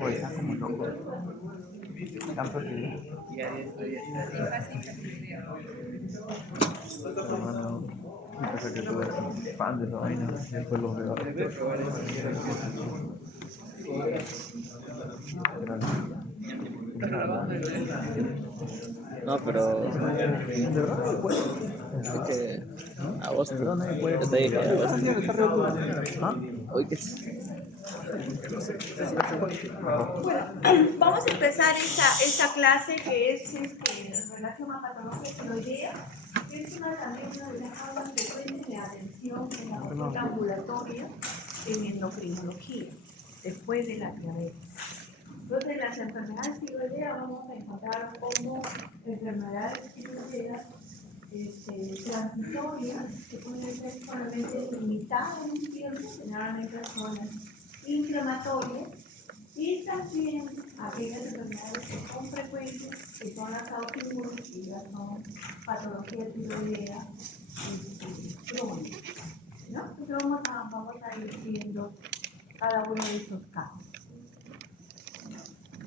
Hoy está como loco. Están perdidos. Hermano, yo pensé que tú eres fan de esa vaina. Después los veo. No, pero De verdad nadie puede. es que a vos De verdad nadie puede. yo te dije, a vos, Ah, mira, está re duro. ¿Ah? hoy que Bueno, vamos a empezar esta clase que es relación a patología tiroidea, que es también una de las causas frecuentes de atención en la consulta ambulatoria en endocrinología, después de la diabetes. Entonces, las enfermedades tiroideas vamos a encontrar como enfermedades tiroideas transitorias, que pueden ser solamente limitadas en un tiempo, generalmente son las inflamatorias, y también aquellas enfermedades que son frecuentes, que son las autoinmunes, y ya son patologías tiroideas crónicas, ¿no? Entonces vamos a ir viendo cada uno de estos casos.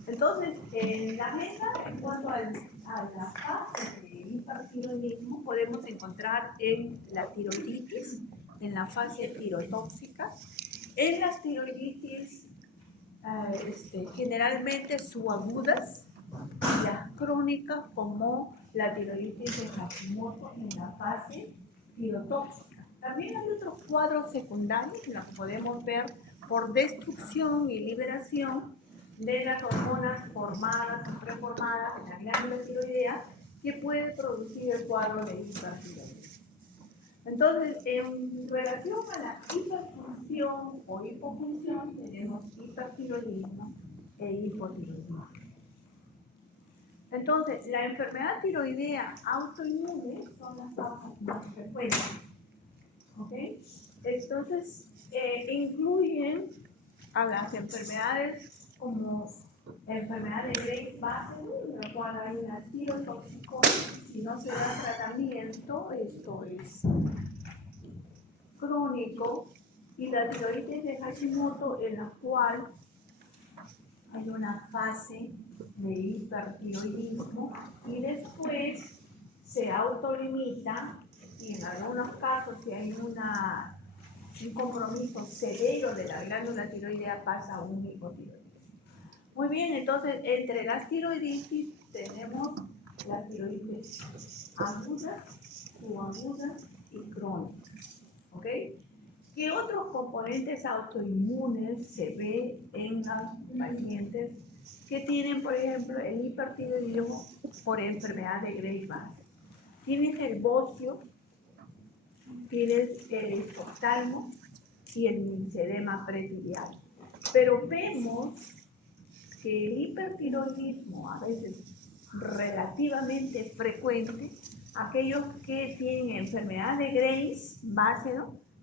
Entonces, en la mesa, en cuanto a la fase de hipertiroidismo, podemos encontrar en la tiroiditis, en la fase tirotóxica, en las tiroiditis generalmente subagudas, y las crónicas como la tiroiditis de Hashimoto en la fase tirotóxica. También hay otros cuadros secundarios que los podemos ver por destrucción y liberación de las hormonas formadas o preformadas en la glándula tiroidea que puede producir el cuadro de hipertiroidismo. Entonces, en relación a la hiperfunción o hipofunción, tenemos hipertiroidismo e hipotiroidismo. Entonces, la enfermedad tiroidea autoinmune son las causas más frecuentes. ¿Ok? Entonces, incluyen a las enfermedades como enfermedad de Graves-Bassett, en la cual hay una tirotoxicosis. Si no se da tratamiento, esto es crónico, y la tiroides de Hashimoto, en la cual hay una fase de hipertiroidismo y después se autolimita, y en algunos casos si hay un compromiso severo de la glándula tiroidea pasa a un hipotiroidismo. Muy bien, entonces entre las tiroiditis tenemos las tiroides agudas, subagudas y crónicas. ¿Ok? ¿Qué otros componentes autoinmunes se ve en los pacientes que tienen, por ejemplo, el hipertiroidismo por enfermedad de Graves-Bassett? Tienes el bocio, tienes el oftalmo y el linfedema pretibial. Pero vemos que el hipertiroidismo, a veces relativamente frecuente, aquellos que tienen enfermedad de Graves-Bassett,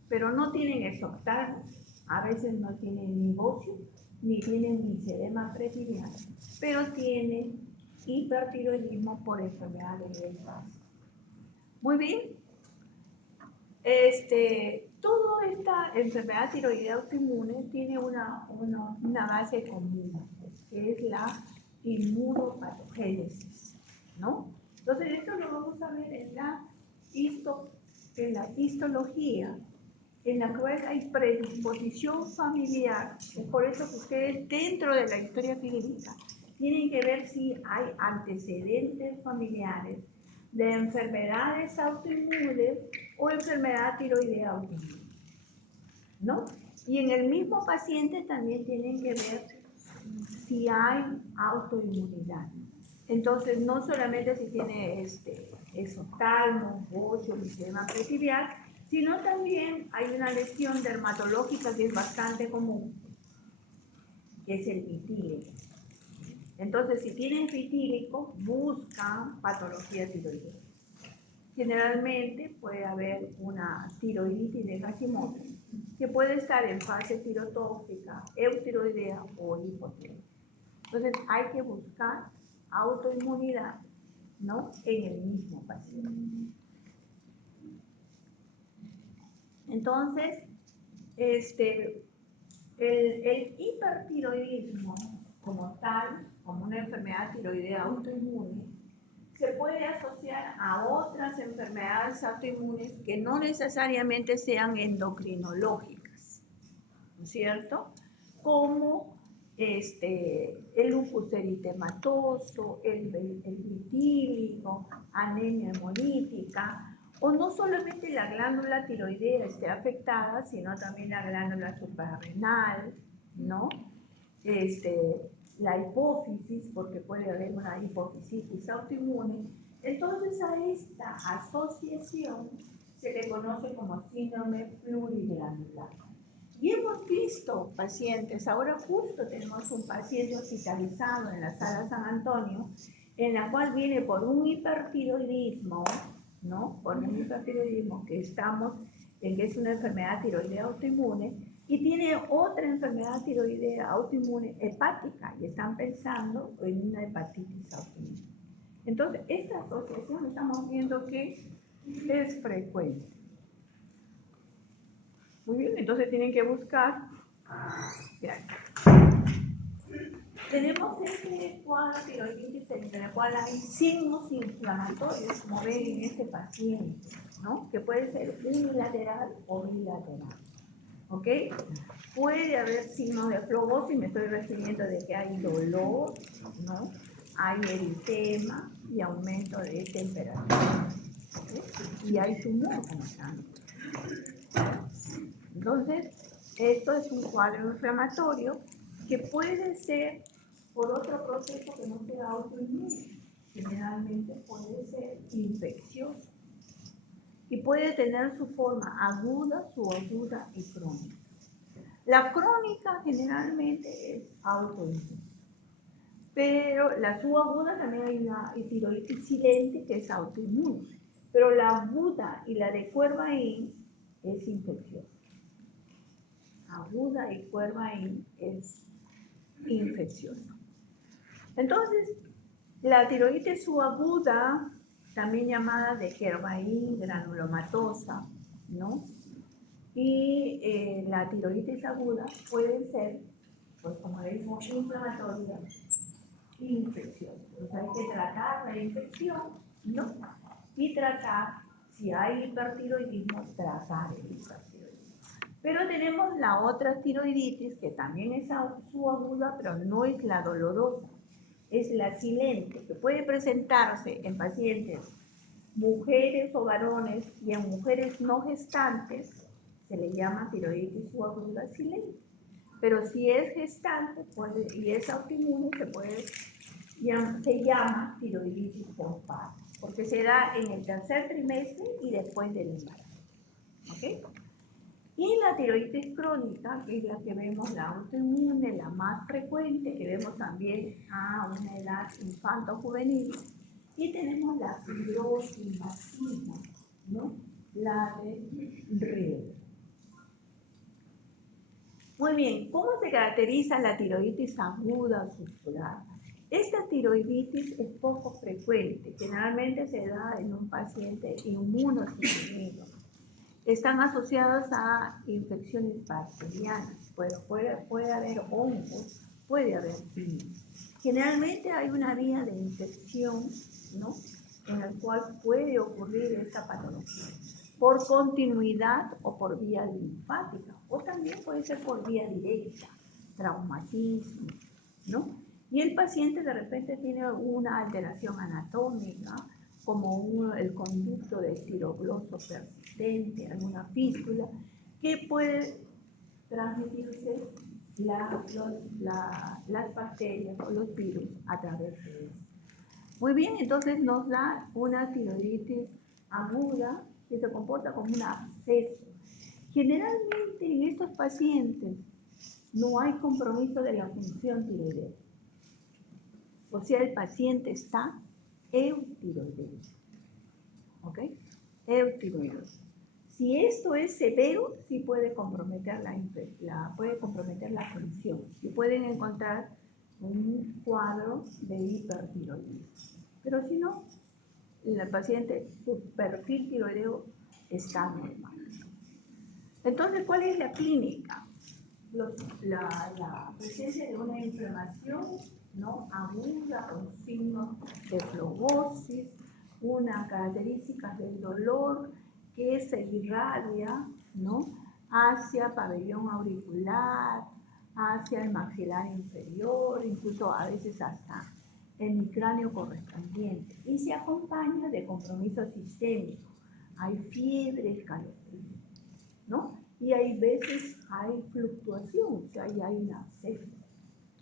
pero no tienen exoftalmo, a veces no tienen ni bocio, ni tienen linfedema pretibial, pero tienen hipertiroidismo por enfermedad de Graves-Bassett. Muy bien. Toda esta enfermedad tiroidea autoinmune tiene una base común, que es la inmunopatogénesis, ¿no? Entonces, esto lo vamos a ver en la histología, en la cual hay predisposición familiar. Es por eso que ustedes, dentro de la historia clínica, tienen que ver si hay antecedentes familiares de enfermedades autoinmunes o enfermedad tiroidea autoinmune, ¿no? Y en el mismo paciente también tienen que ver si hay autoinmunidad. Entonces, no solamente si tiene exoftalmo, bocio, linfedema pretibial, sino también hay una lesión dermatológica que es bastante común, que es el vitíligo. Entonces, si tienen vitíligo, buscan patología tiroidea. Generalmente puede haber una tiroiditis de Hashimoto, que puede estar en fase tirotóxica, eutiroidea o hipotiroidea. Entonces, hay que buscar autoinmunidad, ¿no?, en el mismo paciente. Entonces, el hipertiroidismo una enfermedad tiroidea autoinmune, se puede asociar a otras enfermedades autoinmunes que no necesariamente sean endocrinológicas, ¿no es cierto? Como el lupus eritematoso, el vitíligo, anemia hemolítica, o no solamente la glándula tiroidea esté afectada, sino también la glándula suprarrenal, ¿no? La hipófisis, porque puede haber una hipofisitis autoinmune. Entonces a esta asociación se le conoce como síndrome pluriglandular. Y hemos visto pacientes, ahora justo tenemos un paciente hospitalizado en la sala San Antonio, en la cual viene por un hipertiroidismo, ¿no? Por un hipertiroidismo que es una enfermedad tiroidea autoinmune, y tiene otra enfermedad tiroidea autoinmune hepática, y están pensando en una hepatitis autoinmune. Entonces, esta asociación estamos viendo que es frecuente. Muy bien, entonces tienen que buscar. Tenemos este cuadro tiroiditis en el cual hay signos inflamatorios, como ven en este paciente, ¿no? Que puede ser unilateral o bilateral. ¿Ok? Puede haber signos de flebosis, me estoy refiriendo de que hay dolor, ¿no? Hay eritema y aumento de temperatura. ¿Okay? Y hay tumor como sangre. Entonces, esto es un cuadro inflamatorio que puede ser por otro proceso que no sea autoinmune. Generalmente puede ser infeccioso. Y puede tener su forma aguda, subaguda y crónica. La crónica generalmente es autoinmune. Pero la subaguda también hay una tiroides silente que es autoinmune. Pero la aguda y la de Coervain es infecciosa. Aguda y Coervain es infecciosa. Entonces, la tiroides subaguda, también llamada de Coervain granulomatosa, ¿no? Y la tiroides aguda puede ser, pues como le digo, inflamatoria, infecciosa. Entonces hay que tratar la infección, ¿no? Y tratar, si hay hipertiroidismo, tratar el hipertiroidismo. Pero tenemos la otra tiroiditis, que también es subaguda, pero no es la dolorosa, es la silente, que puede presentarse en pacientes, mujeres o varones, y en mujeres no gestantes, se le llama tiroiditis subaguda silente. Pero si es gestante y es autoinmune, se llama tiroiditis postparto, porque se da en el tercer trimestre y después del embarazo. ¿Ok? Y la tiroides crónica, que es la que vemos, la autoinmune, la más frecuente, que vemos también a una edad infanto-juvenil. Y tenemos la fibrosis masiva, ¿no? La de Rieder. Muy bien, ¿cómo se caracteriza la tiroiditis aguda o subcutánea? Esta tiroiditis es poco frecuente, generalmente se da en un paciente inmunosuprimido. Están asociadas a infecciones bacterianas, puede haber hongos, puede haber virus. Generalmente hay una vía de infección, ¿no?, en la cual puede ocurrir esta patología, por continuidad o por vía linfática, o también puede ser por vía directa, traumatismo, ¿no? Y el paciente de repente tiene una alteración anatómica, como el conducto de estirogloso persistente, alguna fístula, que puede transmitirse las bacterias o los virus a través de eso. Muy bien, entonces nos da una tiroiditis aguda que se comporta como un absceso. Generalmente en estos pacientes no hay compromiso de la función tiroidea. O sea, el paciente está eutiroideo. ¿Ok? Eutiroideo. Si esto es severo, sí puede comprometer la función. Y pueden encontrar un cuadro de hipertiroidismo. Pero si no, el paciente, su perfil tiroideo está normal. Entonces, ¿cuál es la clínica? La presencia de una inflamación ¿no? Aguda, con signos de flogosis, una característica del dolor que se irradia, ¿no? Hacia pabellón auricular, hacia el maxilar inferior, incluso a veces hasta en mi cráneo correspondiente, y se acompaña de compromiso sistémico. Hay fiebre, escalofrío, ¿no? Y hay veces hay fluctuación, o sea, ahí hay un absceso,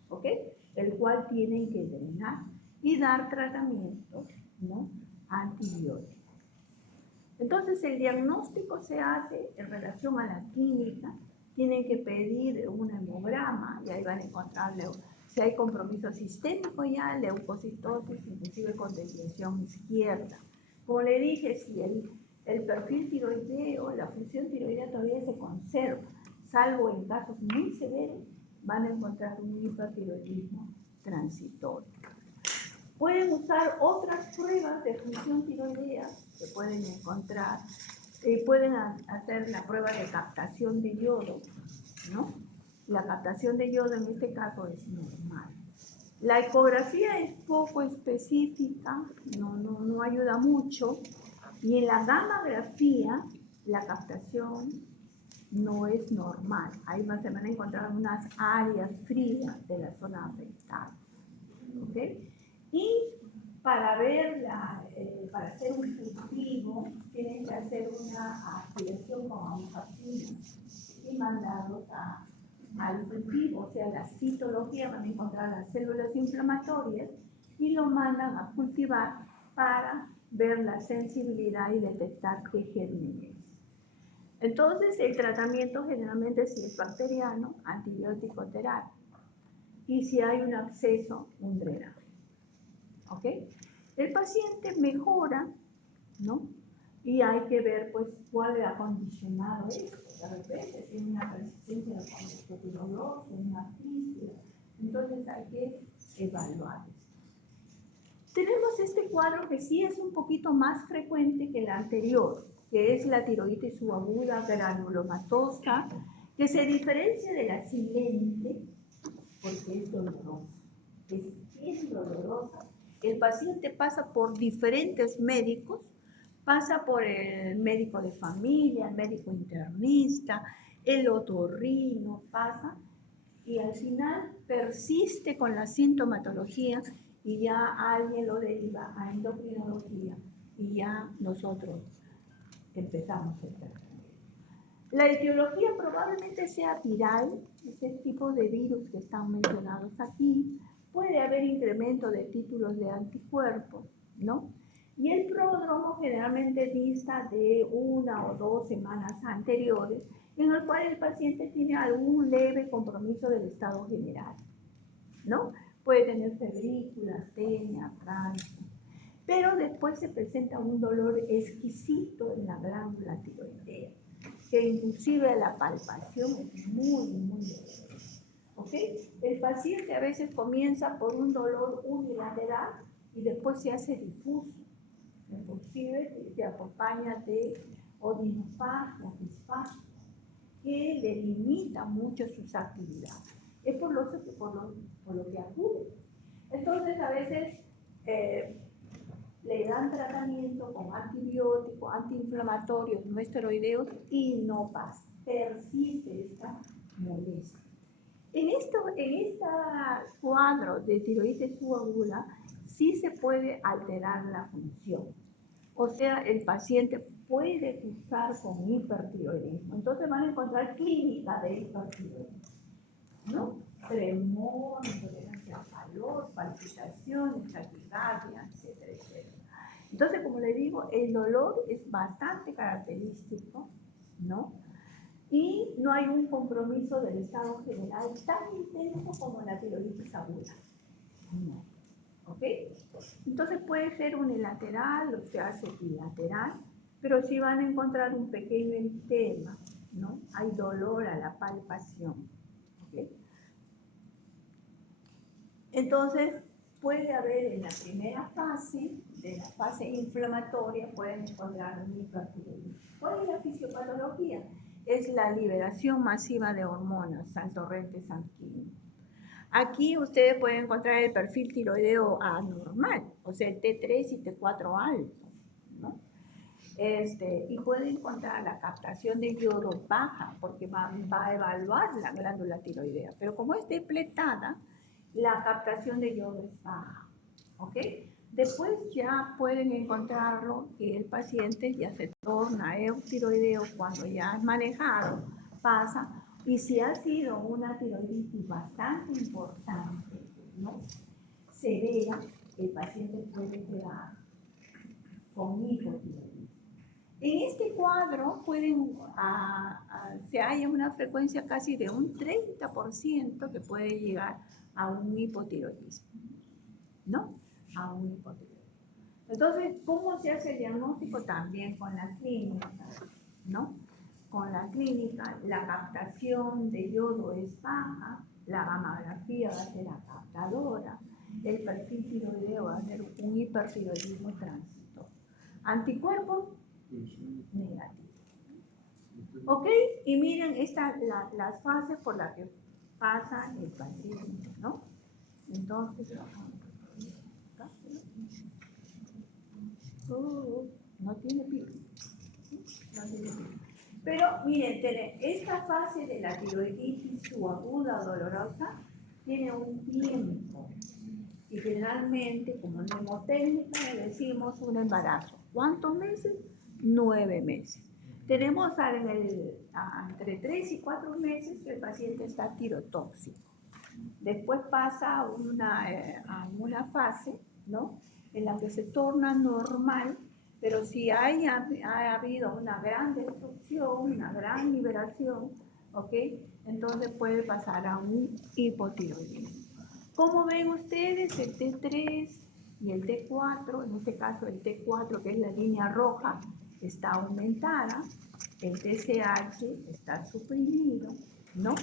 ¿ok? El cual tienen que drenar y dar tratamiento, ¿no? Antibiótico. Entonces, el diagnóstico se hace en relación a la clínica. Tienen que pedir un hemograma y ahí van a encontrar si hay compromiso sistémico ya, leucocitosis, inclusive con desviación izquierda. Como le dije, si el perfil tiroideo, la función tiroidea todavía se conserva, salvo en casos muy severos, van a encontrar un hipertiroidismo transitorio. Pueden usar otras pruebas de función tiroidea que pueden encontrar. Pueden hacer la prueba de captación de yodo, ¿no? La captación de yodo en este caso es normal. La ecografía es poco específica, no ayuda mucho. Y en la gammagrafía, la captación no es normal. Ahí se van a encontrar unas áreas frías de la zona afectada. ¿Ok? Y para para hacer un cultivo, tienen que hacer una aspiración con agujas y mandarlos al cultivo, o sea, la citología, van a encontrar las células inflamatorias y lo mandan a cultivar para ver la sensibilidad y detectar qué germen es. Entonces, el tratamiento generalmente, si es bacteriano, antibiótico terapia, y si hay un absceso, un drenaje. ¿Ok? El paciente mejora, ¿no? Y hay que ver, pues, cuál ha condicionado esto. De repente tiene una persistencia de conducto una fístula. Entonces hay que evaluar esto. Tenemos este cuadro que sí es un poquito más frecuente que el anterior, que es la tiroides subaguda granulomatosa, que se diferencia de la silente porque es dolorosa. Es bien dolorosa. El paciente pasa por diferentes médicos, pasa por el médico de familia, el médico internista, el otorrino, pasa y al final persiste con la sintomatología y ya alguien lo deriva a endocrinología y ya nosotros empezamos el tratamiento. La etiología probablemente sea viral, este tipo de virus que están mencionados aquí. Puede haber incremento de títulos de anticuerpos, ¿no? Y el pródromo generalmente dista de 1 o 2 semanas anteriores, en el cual el paciente tiene algún leve compromiso del estado general, ¿no? Puede tener febrícula, tenia, trance, pero después se presenta un dolor exquisito en la glándula tiroidea, que inclusive la palpación es muy dolorosa. ¿Ok? El paciente a veces comienza por un dolor unilateral y después se hace difuso. Inclusive se acompaña de odinofagia, disfagia, que le limita mucho sus actividades. Es por lo que acude. Entonces a veces le dan tratamiento con antibióticos, antiinflamatorios, no esteroideos y no pasa, persiste esta molestia. En este cuadro de tiroides subaguda sí se puede alterar la función. O sea, el paciente puede cursar con hipertiroidismo. Entonces van a encontrar clínica de hipertiroidismo, ¿no? Tremor, intolerancia al calor, palpitaciones, taquicardia, etcétera, etcétera. Entonces, como le digo, el dolor es bastante característico, ¿no? Y no hay un compromiso del estado general tan intenso como la tiroides aguda. No. ¿Ok? Entonces puede ser unilateral o se hace bilateral, pero sí van a encontrar un pequeño edema, ¿no? Hay dolor a la palpación. ¿Ok? Entonces, puede haber en la primera fase, de la fase inflamatoria, pueden encontrar un hipertiroidismo. ¿Cuál es la fisiopatología? Es la liberación masiva de hormonas al torrente sanguíneo. Aquí ustedes pueden encontrar el perfil tiroideo anormal, o sea, el T3 y T4 alto, ¿no? Y pueden encontrar la captación de yodo baja, porque va a evaluar la glándula tiroidea, pero como es depletada, la captación de yodo es baja, ¿ok? Después ya pueden encontrarlo que el paciente ya se torna eutiroideo cuando ya es manejado, pasa, y si ha sido una tiroiditis bastante importante, ¿no? Severa, el paciente puede quedar con hipotiroidismo. En este cuadro se halla una frecuencia casi de un 30% que puede llegar a un hipotiroidismo, ¿no? A un hipotiroidismo. Entonces, ¿cómo se hace el diagnóstico? También con la clínica, ¿no? Con la clínica, la captación de yodo es baja, la gamografía va a ser la captadora, el perfil tiroideo va a ser un hipertiroidismo transitorio. Anticuerpos negativos. ¿Ok? Y miren las fases por las que pasa el paciente, ¿no? Entonces, no tiene pico. No tiene pico. Pero miren, esta fase de la tiroiditis subaguda o dolorosa tiene un tiempo. Y generalmente, como mnemotécnica, le decimos un embarazo. ¿Cuántos meses? 9 meses. Tenemos entre 3 y 4 meses que el paciente está tirotóxico. Después pasa a una fase, ¿no? En la que se torna normal, pero si ha habido una gran destrucción, una gran liberación, ¿ok? Entonces puede pasar a un hipotiroidismo. Como ven ustedes, el T3 y el T4, en este caso el T4, que es la línea roja, está aumentada, el TSH está suprimido, ¿no?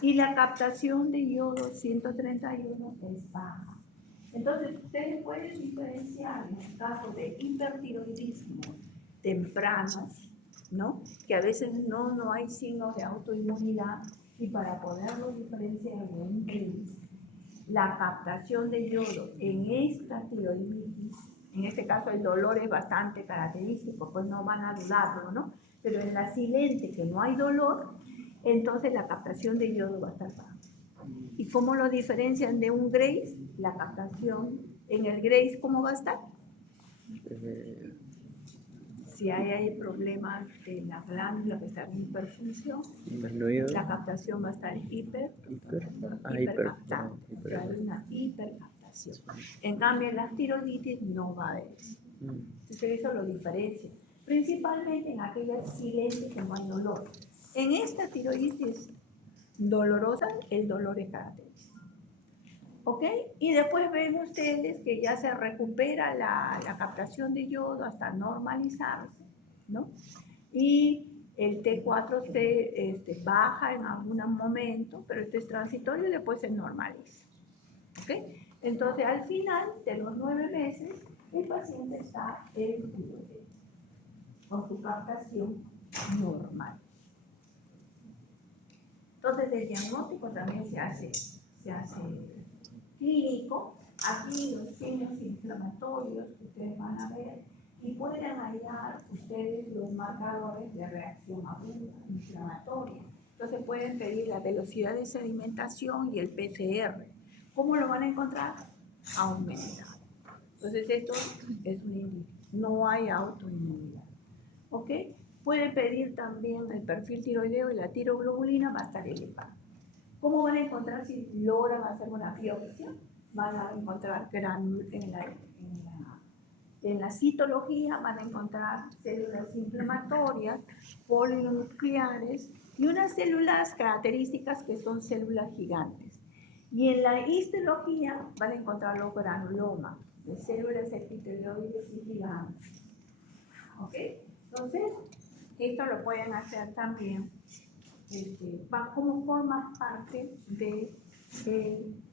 Y la captación de yodo 131 es baja. Entonces, ustedes pueden diferenciar en el caso de hipertiroidismo temprano, ¿no? Que a veces no hay signos de autoinmunidad, y para poderlo diferenciar de un Graves, la captación de yodo en esta tiroiditis, en este caso el dolor es bastante característico, pues no van a dudarlo, ¿no? Pero en la silente, que no hay dolor, entonces la captación de yodo va a estar baja. ¿Y cómo lo diferencian de un Graves? La captación en el Graves, ¿cómo va a estar? Si hay problemas de la glándula que está en hiperfunción, la captación va a estar hipercaptada. Hay una hipercaptación. En cambio, en las tiroiditis no va a haber eso. Entonces, eso lo diferencia. Principalmente en aquellas silentes que no hay dolor. En esta tiroiditis dolorosa, el dolor es característico. ¿Ok? Y después ven ustedes que ya se recupera la captación de yodo hasta normalizarse, ¿no? Y el T4 se baja en algún momento, pero este es transitorio y después se normaliza. ¿Ok? Entonces, al final de los 9 meses, el paciente está en tiroideo, con su captación normal. Entonces, el diagnóstico también se hace clínico. Aquí los signos inflamatorios que ustedes van a ver, y pueden hallar ustedes los marcadores de reacción aguda inflamatoria. Entonces pueden pedir la velocidad de sedimentación y el PCR. ¿Cómo lo van a encontrar? Aumentado. Entonces esto es un indicio. No hay autoinmunidad. ¿Ok? Pueden pedir también el perfil tiroideo y la tiroglobulina va a estar elevada. ¿Cómo van a encontrar si logran hacer una biopsia? Van a encontrar gránulos en la citología, van a encontrar células inflamatorias, polinucleares y unas células características que son células gigantes. Y en la histología van a encontrar los granulomas, de células epitelioides y gigantes. ¿Ok? Entonces, esto lo pueden hacer también. Va como forma parte del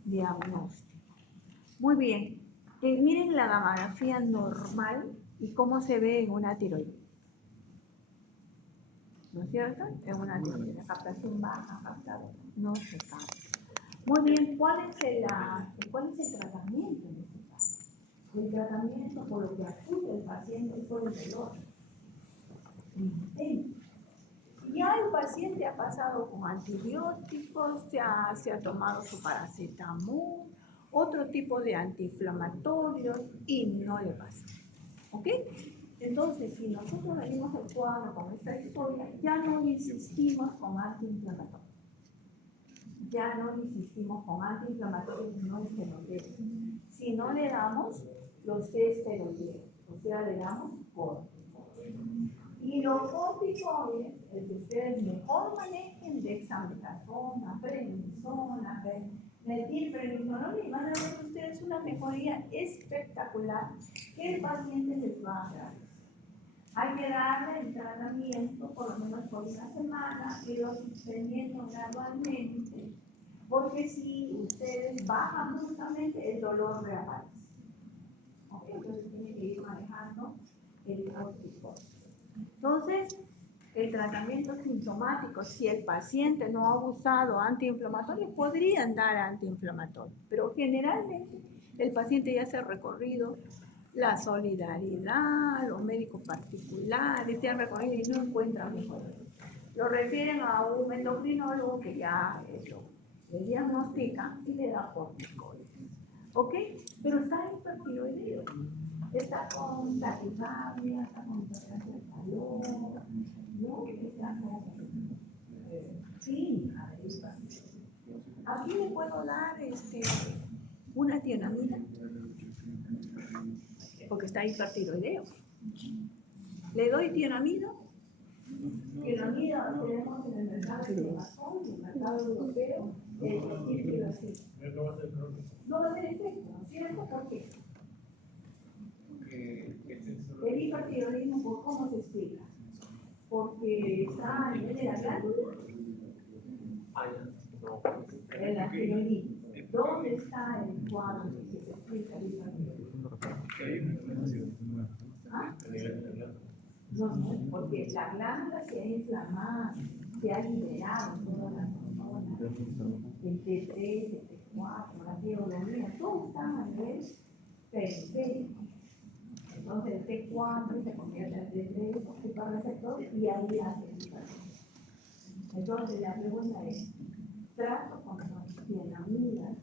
diagnóstico. Muy bien, miren la gamografía normal y cómo se ve en una tiroides. ¿No es cierto? En una tiroides, la captación baja, captada, no se capta. Muy bien, ¿cuál es el tratamiento en este caso? El tratamiento por lo que acude el paciente es por el dolor intenso. Ya el paciente ha pasado con antibióticos, se ha tomado su paracetamol, otro tipo de antiinflamatorios y no le pasa. ¿Ok? Entonces, si nosotros venimos al cuadro con esta historia, ya no insistimos con antiinflamatorios. Ya no insistimos con antiinflamatorios no esteroideos. Si no le damos los esteroideos, o sea, le damos corticoides. Y los corticoides, el que ustedes mejor manejen, dexametasona, prednisona, metilprednisona, y van a ver ustedes una mejoría espectacular que el paciente les va a agradecer. Hay que darle el tratamiento por lo menos por una semana, irlo suspendiendo gradualmente, porque si ustedes bajan bruscamente, el dolor reaparece. ¿Ok? Entonces tiene que ir manejando el corticoide. Entonces, el tratamiento sintomático, si el paciente no ha usado antiinflamatorios, podrían dar antiinflamatorios, pero generalmente el paciente ya se ha recorrido la solidaridad, los médicos particulares, se han recorrido y no encuentran mejoría. Lo refieren a un endocrinólogo que ya le diagnostica y le da corticoides. ¿Ok? Pero está hipertiroideo. Está con taquicardia, está con intolerancia al calor, ¿no? Está con sí, aquí le puedo dar una tianamina, porque está hipertiroideo. Le doy tianamina. Tianamina tenemos en el mercado de Amazon, en el mercado europeo, no va a tener efecto, ¿no es cierto? ¿Por qué? El hipertiroidismo, ¿cómo se explica? Porque está a nivel de la glándula. En la tiroiditis. ¿Dónde está el cuadro que se explica el hipertiroidismo? ¿Ah? No, porque la glándula se ha inflamado, se ha liberado todas las hormonas, el T3, el T4, la tiroideína, todo está a nivel periférico. Entonces el T4 se convierte en T3, ocupa el receptor y ahí hace el hipertiroidismo. Entonces la pregunta es, trato con tianaminas,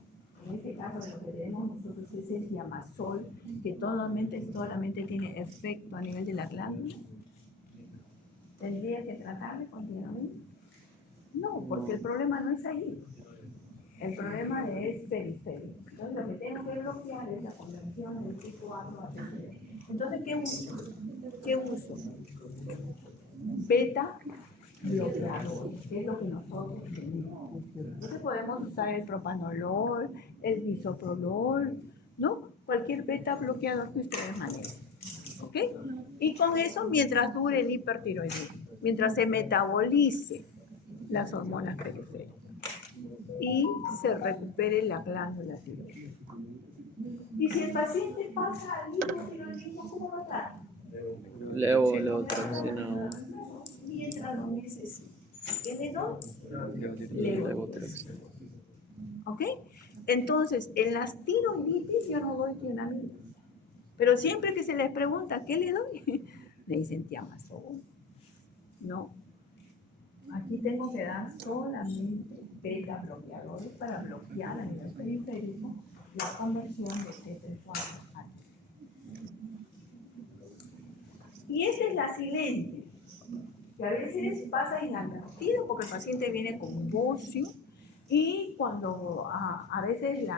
en este caso lo que tenemos nosotros es el diamazol, que solamente tiene efecto a nivel de la glándula. ¿Tendría que tratarme con tianamina? No, porque el problema no es ahí. El problema es periférico. Entonces lo que tengo que bloquear es la conversión del tipo A a T3. Entonces, ¿qué uso? ¿Qué uso? Beta bloqueador, que es lo que nosotros tenemos. Entonces podemos usar el propanolol, el bisoprolol, ¿no? Cualquier beta bloqueador que ustedes manejen. ¿Ok? Y con eso, mientras dure el hipertiroidismo, mientras se metabolice las hormonas periféricas y se recupere la glándula tiroidea. Y si el paciente pasa al hipotiroidismo, ¿cómo lo trata? Levotiroxina. Mientras lo necesite. ¿Qué le doy? Levotiroxina. ¿Ok? Entonces, en las tiroiditis yo no doy tianamina. Pero siempre que se les pregunta, ¿qué le doy? Le dicen tiamazol. No. Aquí tengo que dar solamente beta bloqueadores para bloquear a nivel periférico la conversión de T3 a T3. Y esta es la silente, que a veces pasa inadvertido porque el paciente viene con bocio y cuando a veces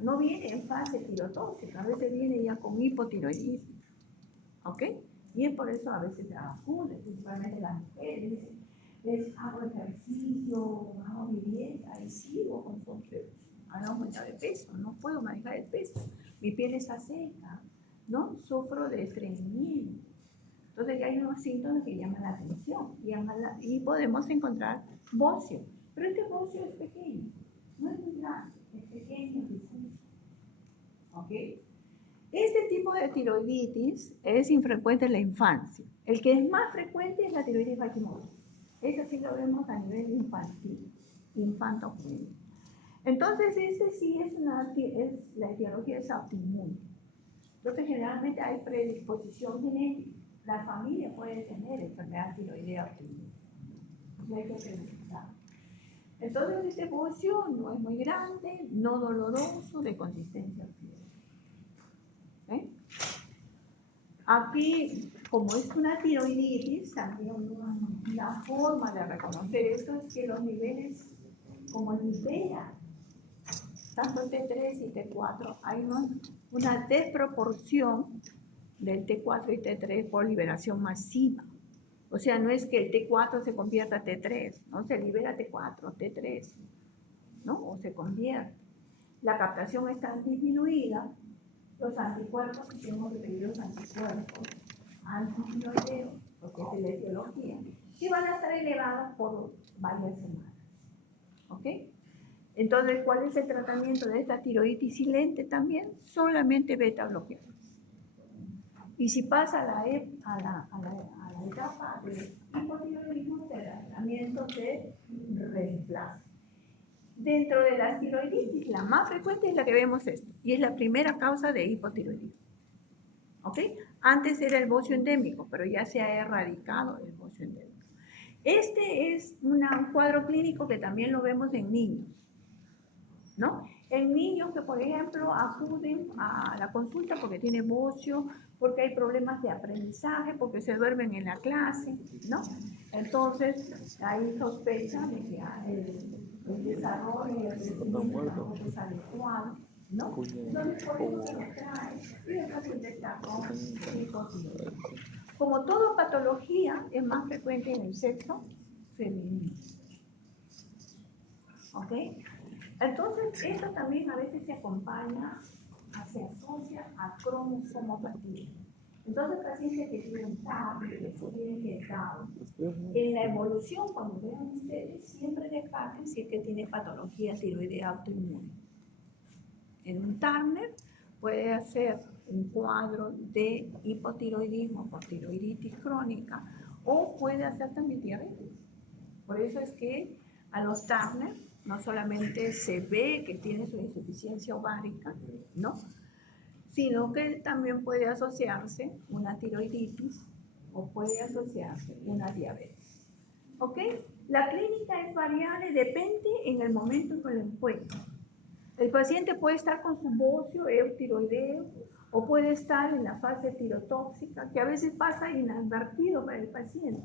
no viene en fase tirotóxica, a veces viene ya con hipotiroidismo. ¿Ok? Y es por eso a veces se acude, principalmente las mujeres, hago ejercicio, hago mi dieta y sigo con aumento de peso, no puedo manejar el peso, mi piel está seca, ¿no? Sufro de estreñimiento. Entonces ya hay unos síntomas que llaman la atención y podemos encontrar bocio, pero este bocio es pequeño, no es muy grande, es pequeño, difuso. ¿Ok? Este tipo de tiroiditis es infrecuente en la infancia. El que es más frecuente es la tiroiditis vaginal. Eso sí lo vemos a nivel infantil, infanto-juvenil. Entonces, este sí es la etiología es autoinmune. Entonces, generalmente hay predisposición genética. La familia puede tener enfermedad tiroidea autoinmune. Eso hay que preguntar. Entonces, este bocio no es muy grande, no doloroso, de consistencia firme. ¿Eh? Aquí, como es una tiroiditis, también una forma de reconocer esto es que los niveles, como libera tanto T3 y T4, hay una desproporción del T4 y T3 por liberación masiva. O sea, no es que el T4 se convierta a T3, no se libera T4, T3, ¿no? O se convierte. La captación está disminuida, los anticuerpos, que hemos referido los anticuerpos antitiroideos, porque es de la etiología, y van a estar elevados por varias semanas. ¿Ok? Entonces, ¿cuál es el tratamiento de esta tiroiditis silente también? Solamente beta bloqueadores. Y si pasa a la etapa de hipotiroidismo, tratamiento de reemplazo. Dentro de las tiroiditis, la más frecuente es la que vemos esto, y es la primera causa de hipotiroidismo. ¿Ok? Antes era el bocio endémico, pero ya se ha erradicado el bocio endémico. Este es un cuadro clínico que también lo vemos en niños, ¿no? En niños que, por ejemplo, acuden a la consulta porque tienen bocio, porque hay problemas de aprendizaje, porque se duermen en la clase, ¿no? Entonces, hay sospecha de que el desarrollo y el crecimiento tampoco es adecuado, ¿no? Entonces, por eso se nos trae y el paciente está con hipotiroidismo. Como toda patología, es más frecuente en el sexo femenino. ¿Ok? Entonces, esto también a veces se acompaña, se asocia a cromosomopatía. Entonces, pacientes que tienen TAP, que tienen Down, en la evolución, cuando vean ustedes, siempre descarten si es que tiene patología tiroidea autoinmune. En un Turner puede hacer un cuadro de hipotiroidismo por tiroiditis crónica o puede hacer también diabetes. Por eso es que a los Turner no solamente se ve que tiene su insuficiencia ovárica, ¿no? Sino que también puede asociarse una tiroiditis o puede asociarse una diabetes. ¿Ok? La clínica es variable, depende en el momento en que lo encuentre. El paciente puede estar con su bocio eutiroideo o puede estar en la fase tirotóxica, que a veces pasa inadvertido para el paciente.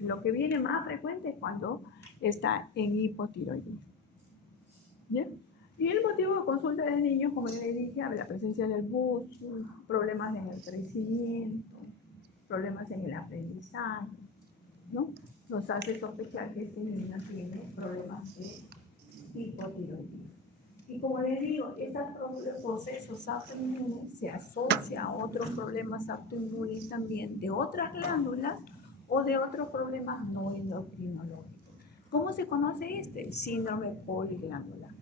Lo que viene más frecuente es cuando está en hipotiroidismo. ¿Bien? Y el motivo de consulta de niños, como ya le dije, la presencia del bocio, problemas en el crecimiento, problemas en el aprendizaje, ¿no? Nos hace sospechar que este niño tiene problemas de hipotiroidismo. Y como les digo, estos procesos autoinmunes se asocian a otros problemas autoinmunes también de otras glándulas o de otros problemas no endocrinológicos. ¿Cómo se conoce este? Síndrome poliglandular.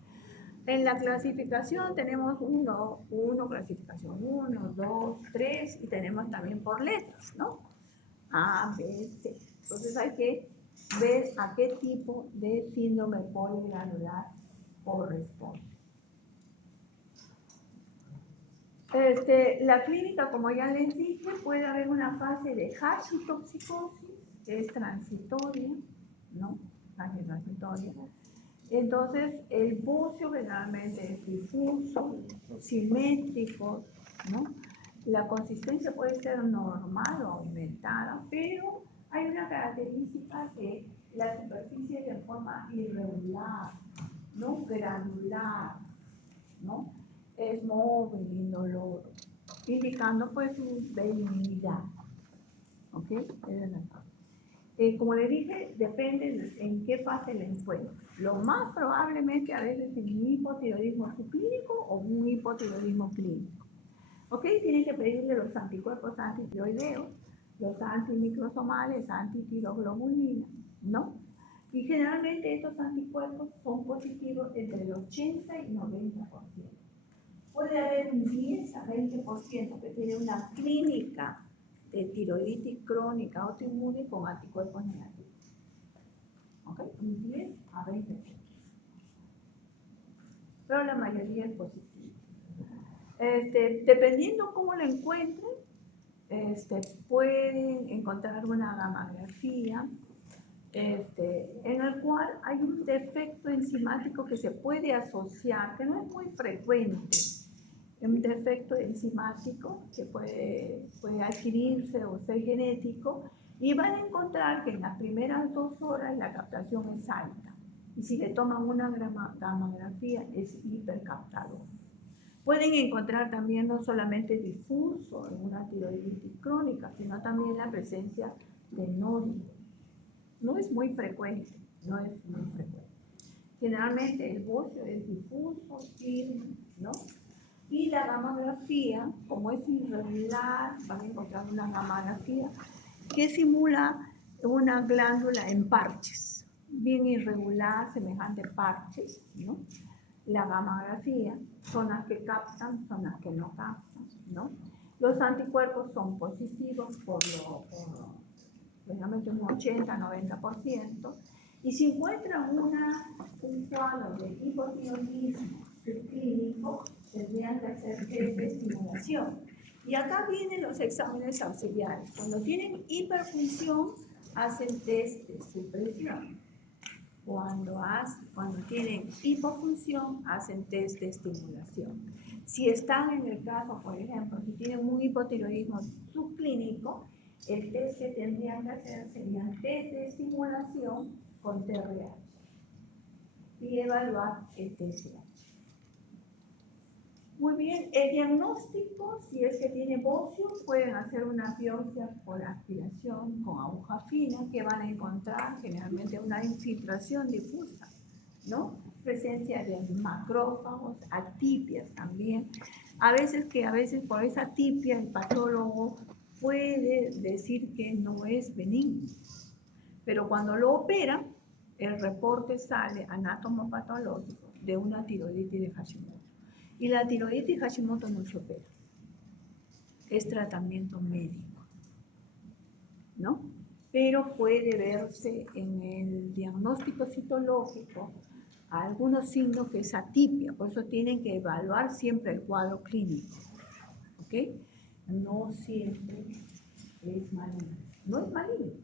En la clasificación tenemos clasificación 1, 2, 3 y tenemos también por letras, ¿no? A, B, C. Entonces hay que ver a qué tipo de síndrome poliglandular corresponde. La clínica, como ya les dije, puede haber una fase de hashitoxicosis, que es transitoria, ¿no? Fase transitoria. Entonces, el bocio generalmente es difuso, simétrico, ¿no? La consistencia puede ser normal o aumentada, pero hay una característica que la superficie es de forma irregular, ¿no? Granular, ¿no? Es móvil, indoloro, indicando pues su benignidad. ¿Ok? Como le dije, depende en qué fase la encuentro. Lo más probablemente a veces es un hipotiroidismo subclínico o un hipotiroidismo clínico. ¿Ok? Tienen que pedirle los anticuerpos antitiroideos, los antimicrosomales, antitiroglobulina, ¿no? Y generalmente estos anticuerpos son positivos entre el 80 y 90%. Puede haber un 10 a 20% que tiene una clínica de tiroiditis crónica autoinmune con anticuerpos negativos. ¿Ok? Un 10 a 20%. pero la mayoría es positiva. Dependiendo cómo lo encuentren, pueden encontrar una gamografía en el cual hay un defecto enzimático que se puede asociar, que no es muy frecuente, un defecto enzimático que puede adquirirse o ser genético, y van a encontrar que en las primeras 2 horas la captación es alta, y si le toman una gamografía es hipercaptador. Pueden encontrar también no solamente difuso en una tiroiditis crónica, sino también la presencia de nódulos. No es muy frecuente, no es muy frecuente. Generalmente el bocio es difuso, firme, ¿no? Y la gamografía, como es irregular, van a encontrar una gamografía que simula una glándula en parches, bien irregular, semejante a parches, ¿no? La gamografía son las que captan, son las que no captan, ¿no? Los anticuerpos son positivos por generalmente un 80-90%, y si encuentran un cuadro de hipotiroidismo clínico, tendrían que hacer test de estimulación. Y acá vienen los exámenes auxiliares. Cuando tienen hiperfunción, hacen test de supresión. Cuando tienen hipofunción, hacen test de estimulación. Si están en el caso, por ejemplo, si tienen un hipotiroidismo subclínico, el test que tendrían que hacer sería test de estimulación con TRH y evaluar el TSH. Muy bien, el diagnóstico, si es que tiene bocio, pueden hacer una biopsia por aspiración con aguja fina, que van a encontrar generalmente una infiltración difusa, ¿no? Presencia de macrófagos, atipias también. A veces por esa atipia el patólogo puede decir que no es benigno, pero cuando lo opera, el reporte sale anatomopatológico de una tiroiditis de Hashimoto. Y la tiroiditis Hashimoto no se opera, es tratamiento médico, ¿no? Pero puede verse en el diagnóstico citológico algunos signos que es atipia, por eso tienen que evaluar siempre el cuadro clínico, ¿ok? No siempre es maligno, no es maligno.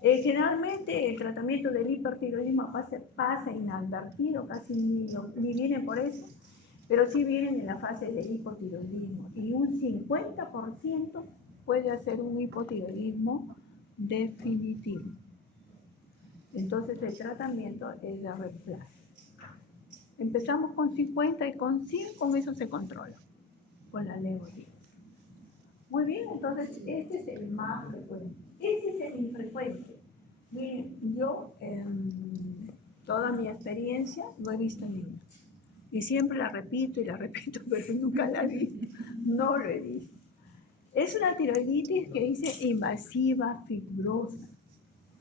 Generalmente el tratamiento del hipertiroidismo pasa inadvertido, casi ni viene por eso, pero sí vienen en la fase del hipotiroidismo, y un 50% puede hacer un hipotiroidismo definitivo. Entonces el tratamiento es de reemplazo. Empezamos con 50 y con 100, con eso se controla, con la levotiroxina. Muy bien, entonces este es el más frecuente. Este es el infrecuente. Miren, yo en toda mi experiencia no he visto ninguno. Y siempre la repito y la repito, pero nunca la he visto. No lo he visto. Es una tiroiditis que dice invasiva fibrosa.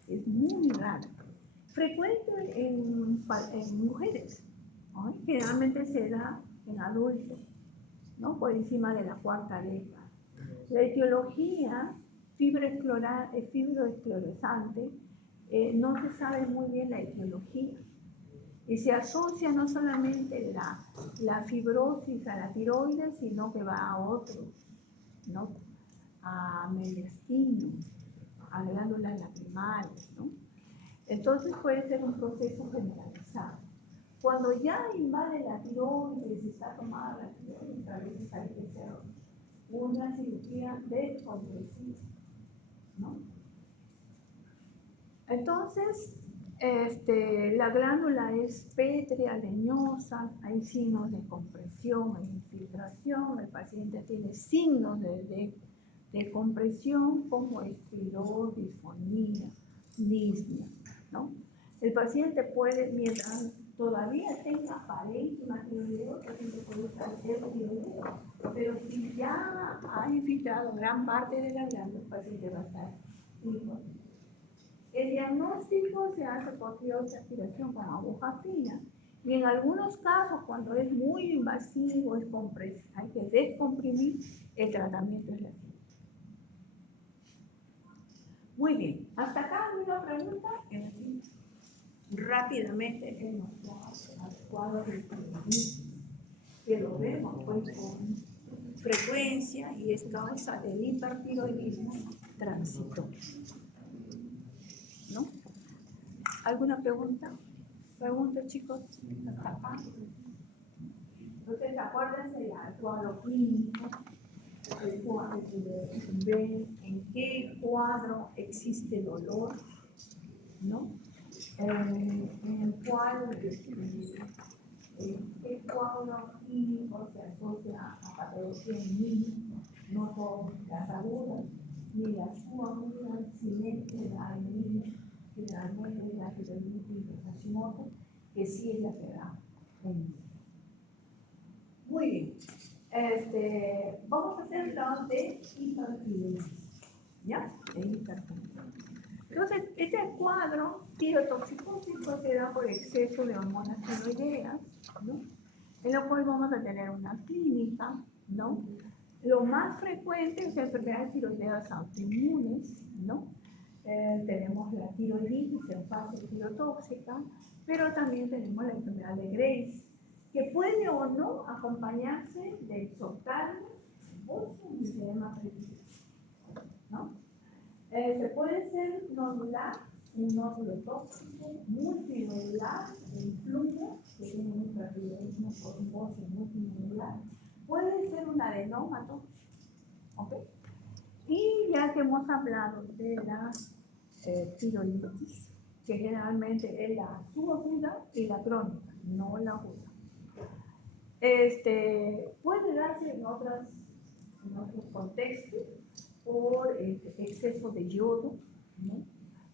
Es muy rara. Frecuente en mujeres, ¿no? Generalmente se da en adultos, ¿no? Por encima de la 4ª década. La etiología fibroesclerosante, no se sabe muy bien la etiología. Y se asocia no solamente la fibrosis a la tiroides, sino que va a otros, ¿no? A mediastino, a glándulas lacrimales, ¿no? Entonces puede ser un proceso generalizado. Cuando ya invade la tiroides y está tomada la tiroides, a veces hay que hacer una cirugía descompresiva, ¿no? Entonces, la glándula es pétrea, leñosa, hay signos de compresión, hay infiltración, el paciente tiene signos de compresión como estridor, disfonía, disnea, ¿no? El paciente puede, mientras todavía tenga parénquima tiroideo, el paciente puede estar tiroideo, pero si ya ha infiltrado gran parte de la glándula, el paciente va a estar hipotiroideo. El diagnóstico se hace por biopsia de aspiración con aguja fina, y en algunos casos, cuando es muy invasivo, hay que descomprimir, el tratamiento es la cirugía. Muy bien, ¿hasta acá alguna pregunta? rápidamente en los cuadros del tiroidismo, que lo vemos pues con frecuencia y es causa del hipertiroidismo transitorio. ¿No? ¿Alguna pregunta? ¿Preguntas, chicos? ¿Hasta acá? Entonces, acuérdense del cuadro clínico, ven en qué cuadro existe dolor, ¿no? En el cuadro qué cuadro clínico se asocia a patología en niños, no todas las agudas ni las subagudas, sino la en niños, generalmente la tiroiditis Hashimoto, que sí es la que da en niños. Muy bien. Vamos a hacer la de hipertiroidismo, ¿ya? De hipertiroidismo. Entonces, este cuadro tirotoxicótico se da por exceso de hormonas tiroideas, ¿no? En lo cual vamos a tener una clínica, ¿no? Lo más frecuente es enfermedades tiroideas autoinmunes, ¿no? Tenemos la tiroiditis en fase tirotóxica, pero también tenemos la enfermedad de Graves, que puede o no acompañarse de exoptalmos o linfedema periférico, ¿no? Se puede ser nodular, un nódulo tóxico, multinodular, el flujo, que tiene un hipertiroidismo por un goce multinodular. Puede ser un adenómato, ¿ok? Y ya que hemos hablado de la tiroiditis, que generalmente es la subaguda y la crónica, no la aguda. Puede darse en otros contextos por exceso de yodo, ¿no?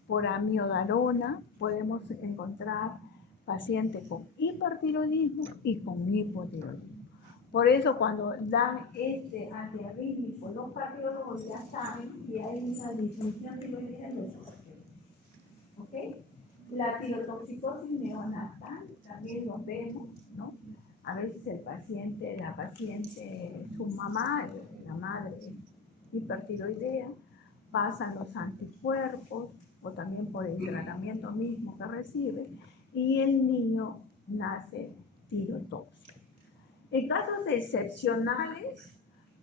Por amiodarona. Podemos encontrar pacientes con hipertiroidismo y con hipotiroidismo. Por eso cuando dan antiarrítmico, los cardiólogos ya saben que hay una disfunción tiroidea de esos pacientes. ¿Ok? La tirotoxicosis neonatal también lo vemos, ¿no? A veces la paciente, su mamá, la madre hipertiroidea, pasan los anticuerpos o también por el tratamiento mismo que recibe y el niño nace tirotóxico. En casos excepcionales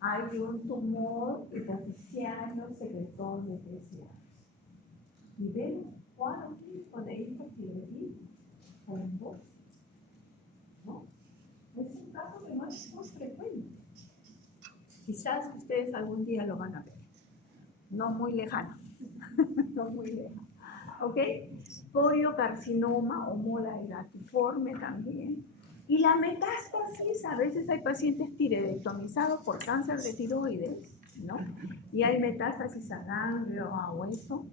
hay un tumor hipofisiano secretor de 13 años. Y vemos cuadro clínico de hipotiroidismo con voz, ¿no? Es un caso que no es muy frecuente. Quizás ustedes algún día lo van a ver. No muy lejano. No muy lejano. ¿Ok? Poliocarcinoma o mola eratiforme también. Y la metástasis, a veces hay pacientes tiroidectomizados por cáncer de tiroides, ¿no? Y hay metástasis a ganglio, a hueso.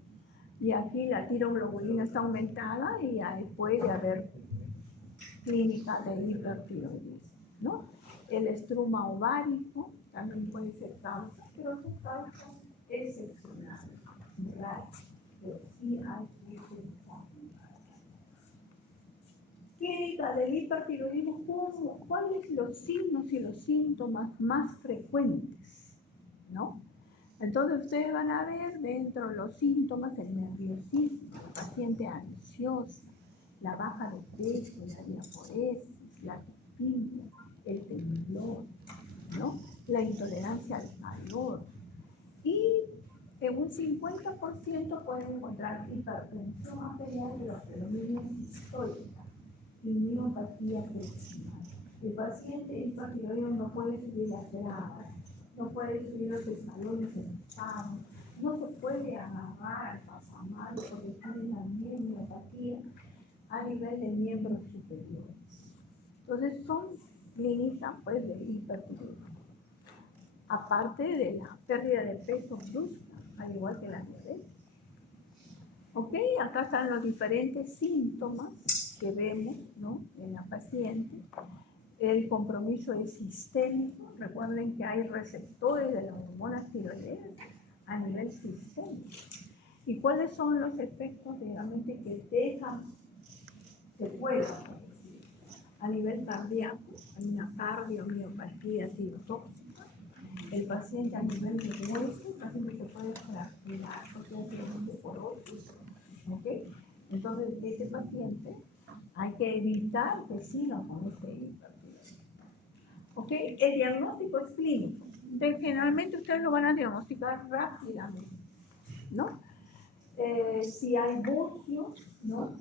Y aquí la tiroglobulina está aumentada y ahí puede haber clínica de hipertiroidismo, ¿no? El estruma ovárico también puede ser causa, pero son causas excepcionales, raras, pero sí hay que utilizar. Clínica del hipertiroidismo, ¿cuáles son los signos y los síntomas más frecuentes? ¿No? Entonces ustedes van a ver dentro de los síntomas el nerviosismo, el paciente ansioso, la baja de peso, la diaforesis, la taquicardia, el temblor, ¿no? La intolerancia al calor. Y en un 50% pueden encontrar hipertensión arterial de los predominios históricos y miopatía proximal. El paciente hipertiroideo no puede subir las gradas, no puede subir los escalones sentados, no se puede agarrar al pasamano porque tiene la miopatía a nivel de miembros superiores. Entonces son clínicas pues, de hipertiroidismo. Aparte de la pérdida de peso brusca, al igual que la diabetes. Ok, acá están los diferentes síntomas que vemos, ¿no? En la paciente. El compromiso es sistémico. Recuerden que hay receptores de las hormonas tiroideas a nivel sistémico. ¿Y cuáles son los efectos realmente que dejan secuelas? A nivel cardíaco, hay una cardiomiopatía tirotóxica. El paciente a nivel de hueso casi no se puede fracturar porque es de por otro. ¿Ok? Entonces, este paciente hay que evitar que siga con este hipertiroidismo. ¿Ok? El diagnóstico es clínico. Entonces, generalmente ustedes lo van a diagnosticar rápidamente, ¿no? Si hay bocio, ¿no?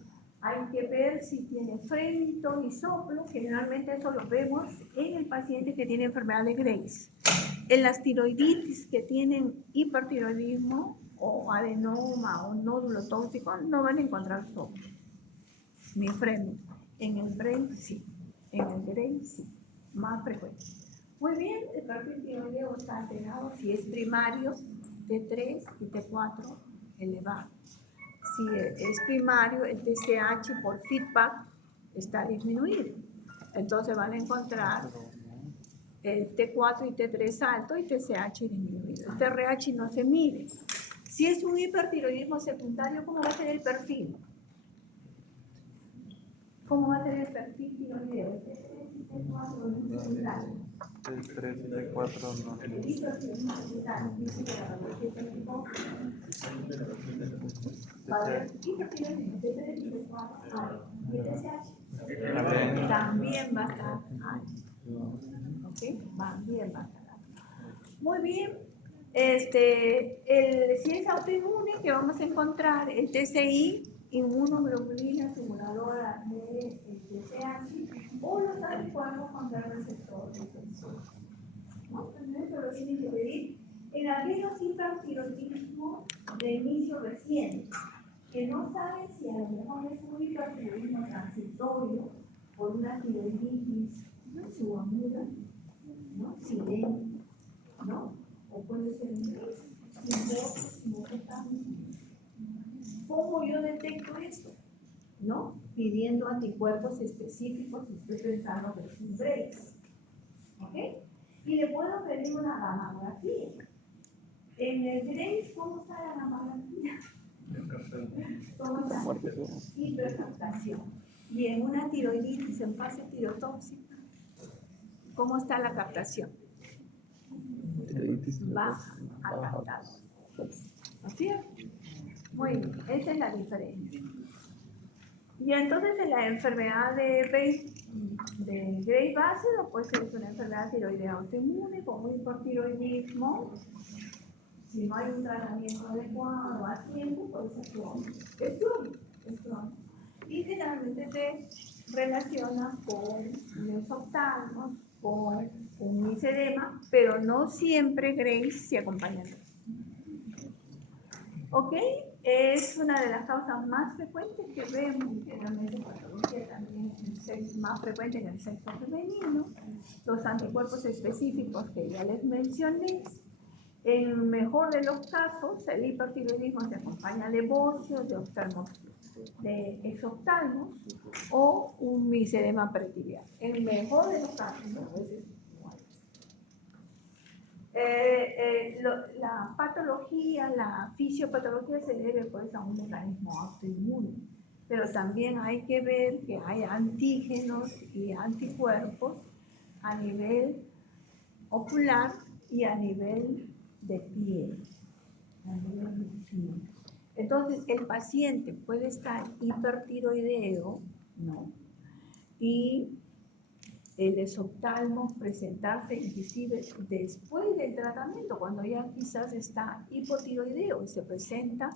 Hay que ver si tiene frémito y soplo. Generalmente eso lo vemos en el paciente que tiene enfermedad de Graves. En las tiroiditis que tienen hipertiroidismo o adenoma o nódulo tóxico no van a encontrar soplo ni frémito. En el brain sí, en el Graves sí, más frecuente. Muy bien, el perfil tiroideo está alterado si es primario, T3 y T4 elevado. Si es primario, el TSH por feedback está disminuido. Entonces van a encontrar el T4 y T3 alto y TSH disminuido. El TRH no se mide. Si es un hipertiroidismo secundario, ¿cómo va a ser el perfil? ¿Cómo va a ser el perfil tiroideo? T3 y T4 no es secundario. El 3 y el 4 no. El hipertiroidismo secundario dice que la radiología técnico va a haber hipertiroidismo T3 y T4 alto. Y el TSH también va a estar alto. ¿Ok? También va a estar alto. Muy bien. Si es autoinmune, que vamos a encontrar el TCI, inmunoglobulina simuladora de TSH, o los anticuerpos contra el receptor defensor. ¿No? Entonces, eso lo tienen que pedir en aquellos hipertiroidismos de inicio reciente, que no saben si a lo mejor es un hipertiroidismo transitorio por una tiroiditis subaguda, ¿no? Silene, ¿no? O puede ser un ¿Cómo yo detecto esto? ¿No? Pidiendo anticuerpos específicos si estoy pensando que es un Graves. ¿Ok? Y le puedo pedir una gamografía. En el Graves, ¿cómo está la gamografía? ¿Cómo está? Hipercaptación. Y en una tiroiditis en fase tirotóxica, ¿cómo está la captación? Baja a captar. ¿No es cierto? Muy bien, esa es la diferencia. Y entonces en la enfermedad de Graves ácido, pues es una enfermedad tiroidea autoinmune con un hipertiroidismo. Si no hay un tratamiento adecuado a tiempo, pues es crónico. Y generalmente se relaciona con los oftalmos, con un misedema, pero no siempre Graves se acompaña de eso. ¿Ok? Es una de las causas más frecuentes que vemos, generalmente en patología también más frecuente en el sexo femenino. Los anticuerpos específicos que ya les mencioné. En el mejor de los casos, el hipertiroidismo se acompaña de bocio, de exoftalmos o un misedema pretibial. En el mejor de los casos, a veces la patología, la fisiopatología se debe pues a un mecanismo autoinmune, pero también hay que ver que hay antígenos y anticuerpos a nivel ocular y a nivel de piel. Entonces, el paciente puede estar hipertiroideo, ¿no? Y el esoftalmo presentarse inclusive después del tratamiento, cuando ya quizás está hipotiroideo y se presenta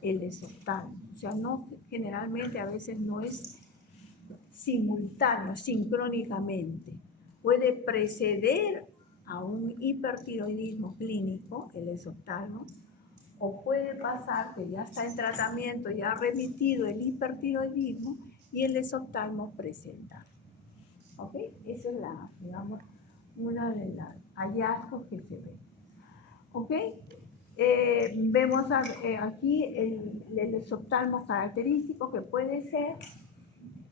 el esoftalmo. O sea, no, generalmente a veces no es simultáneo, sincrónicamente. Puede preceder a un hipertiroidismo clínico, el esoftalmo, o puede pasar que ya está en tratamiento, ya ha remitido el hipertiroidismo y el esoftalmo presenta. ¿Ok? Esa es la, digamos, una de los hallazgos que se ven. ¿Ok? Vemos aquí el esoftalmo característico que puede ser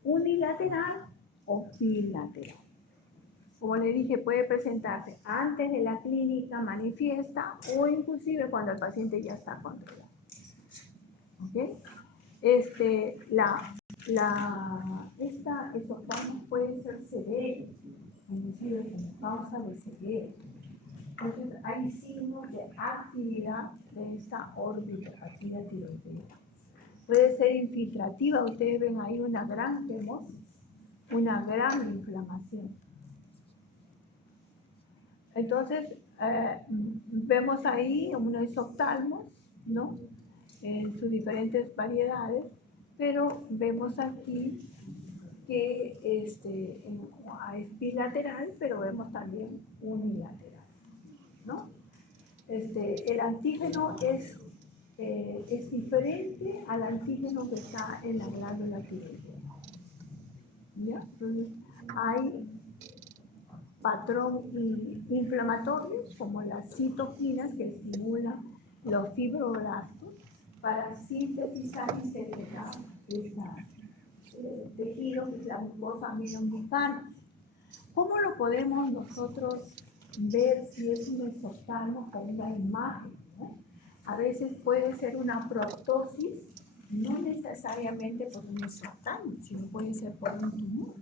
unilateral o bilateral. Como le dije, puede presentarse antes de la clínica manifiesta o inclusive cuando el paciente ya está controlado. ¿Ok? Esta esoftalmo puede ser severo, inclusive como causa de ceguera. Entonces, hay signos de actividad de esta órbita tiroidea. Puede ser infiltrativa, ustedes ven ahí una gran hemosis, una gran inflamación. Entonces, vemos ahí unos isoftalmos, ¿no? En sus diferentes variedades, pero vemos aquí que es bilateral, pero vemos también unilateral, ¿no? El antígeno es diferente al antígeno que está en la glándula tiroidea. ¿Ya? Entonces, hay patrón inflamatorios como las citoquinas que estimulan los fibroblastos para sintetizar y segregar tejidos que se llaman glucosaminoglicanos. ¿Cómo lo podemos nosotros ver si es un exoftalmo con una imagen? ¿No? A veces puede ser una proptosis, no necesariamente por un exoftalmo, sino puede ser por un tumor.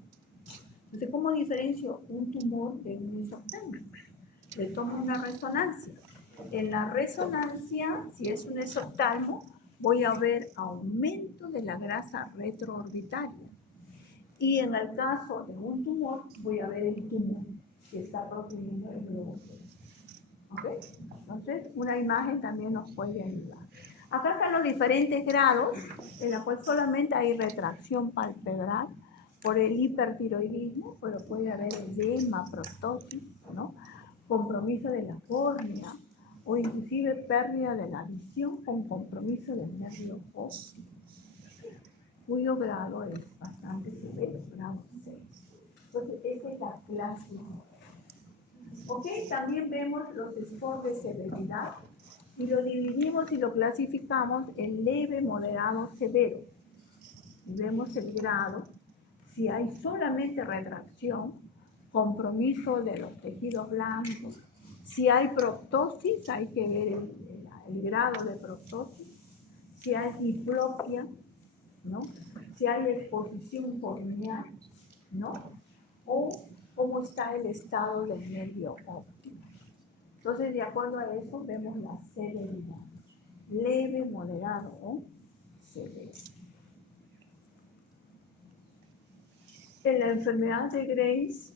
Entonces, ¿cómo diferencio un tumor de un exoftalmo? Le tomo una resonancia. En la resonancia, si es un exoftalmo, voy a ver aumento de la grasa retroorbitaria. Y en el caso de un tumor, voy a ver el tumor que está produciendo el globo. ¿Ok? Entonces, una imagen también nos puede ayudar. Acá están los diferentes grados en los cuales solamente hay retracción palpebral por el hipertiroidismo, pero puede haber edema, proptosis, ¿no? Compromiso de la córnea o inclusive pérdida de la visión con compromiso del nervio óptico, cuyo grado es bastante severo, grado 6. Entonces, esta es la clásica. Ok, también vemos los scores de severidad y lo dividimos y lo clasificamos en leve, moderado, severo. Vemos el grado. Si hay solamente retracción, compromiso de los tejidos blancos. Si hay proptosis, hay que ver el grado de proptosis. Si hay diplopia, ¿no? Si hay exposición corneal, ¿no? O cómo está el estado del nervio óptico. Entonces, de acuerdo a eso, vemos la severidad. Leve, moderado o severo. En la enfermedad de Graves,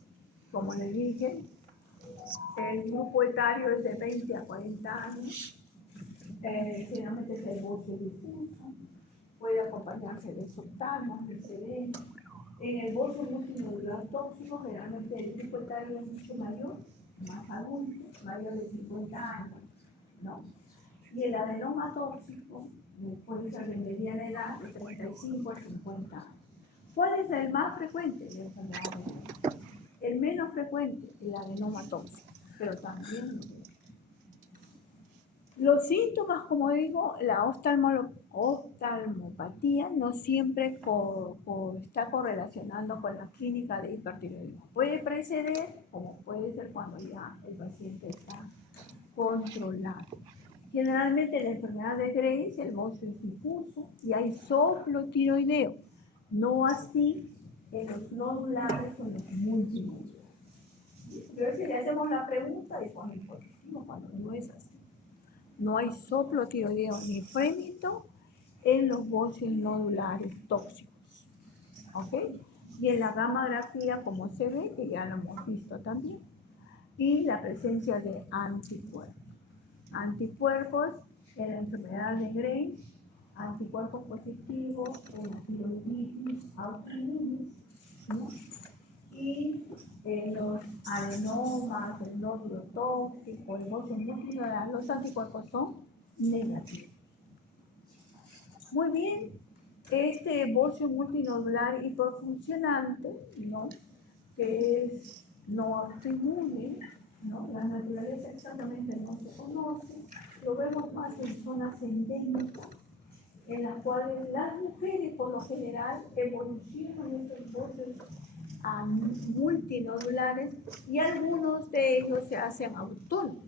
como les dije, el grupo etario es de 20 a 40 años. Generalmente es el bocio difuso. Puede acompañarse de exoftalmos, de sedema. En el bocio multinodular tóxico, generalmente el grupo etario es mucho mayor, más adulto, mayor de 50 años, ¿no? Y el adenoma tóxico puede ser de mediana edad, de 35 a 50 años. ¿Cuál es el más frecuente? El menos frecuente, el adenoma tóxico, pero también los síntomas, como digo, la oftalmopatía no siempre está correlacionando con la clínica de hipertiroidismo. Puede preceder, como puede ser cuando ya el paciente está controlado. Generalmente en la enfermedad de Graves el bocio es difuso y hay soplo tiroideo, no así en los nodulares o en los multinodulares. Pero si le hacemos la pregunta y pone positivo cuando no es así. No hay soplo tiroideo ni frémito en los bocios nodulares tóxicos. ¿Ok? Y en la gammagrafía, como se ve, que ya lo hemos visto también, y la presencia de anticuerpos. Anticuerpos en la enfermedad de Graves, anticuerpos positivos en la tiroiditis autoinmune, ¿no? Y los adenomas, el nódulo tóxico, el bocio multinodular, los anticuerpos son negativos. Muy bien, este bocio multinodular hiperfuncionante, ¿no? Que es no autoinmune, ¿no? La naturaleza exactamente no se conoce, lo vemos más en zonas endémicas, en las cuales las mujeres por lo general evolucionan estos bocios multinodulares y algunos de ellos se hacen autónomos.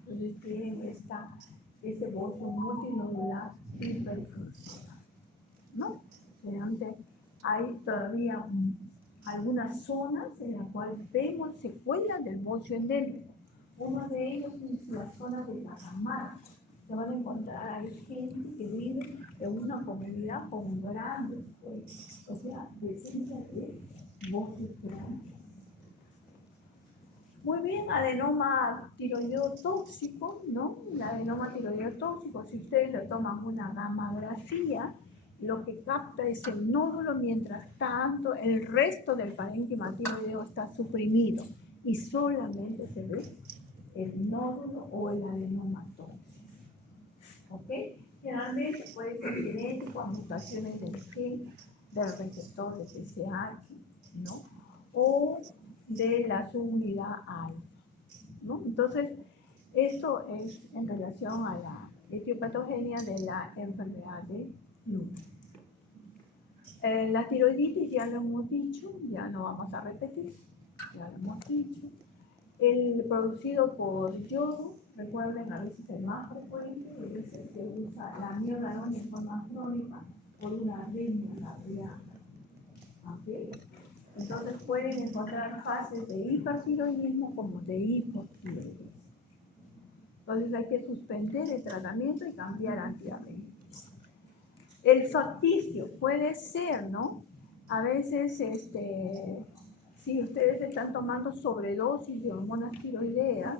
Entonces tienen este bocio multinodular hiperfuncional, ¿no? Realmente hay todavía algunas zonas en las cuales vemos secuelas del bocio endémico. Uno de ellos es la zona de la cámara, se van a encontrar, hay gente que vive en una comunidad con grandes, o sea, presencia de bosques grandes. Muy bien, adenoma tiroideo tóxico, ¿no? El adenoma tiroideo tóxico, si ustedes le toman una gamografía, lo que capta es el nódulo, mientras tanto el resto del parénquima tiroideo está suprimido y solamente se ve el nódulo o el adenoma tóxico. ¿Ok? Generalmente puede ser genético a mutaciones del gen, del receptor de TSH, ¿no? O de la subunidad alfa, ¿no? Entonces, esto es en relación a la etiopatogenia de la enfermedad de Luna. La tiroiditis ya lo hemos dicho, ya no vamos a repetir, ya lo hemos dicho. El producido por yodo, recuerden, a veces el más frecuente es el que usa la miodarona en forma crónica por una arritmia cardíaca. ¿Okay? Entonces pueden encontrar fases de hipertiroidismo como de hipotiroidismo. Entonces hay que suspender el tratamiento y cambiar antidiabéticos. El facticio puede ser, ¿no? A veces, si ustedes están tomando sobredosis de hormonas tiroideas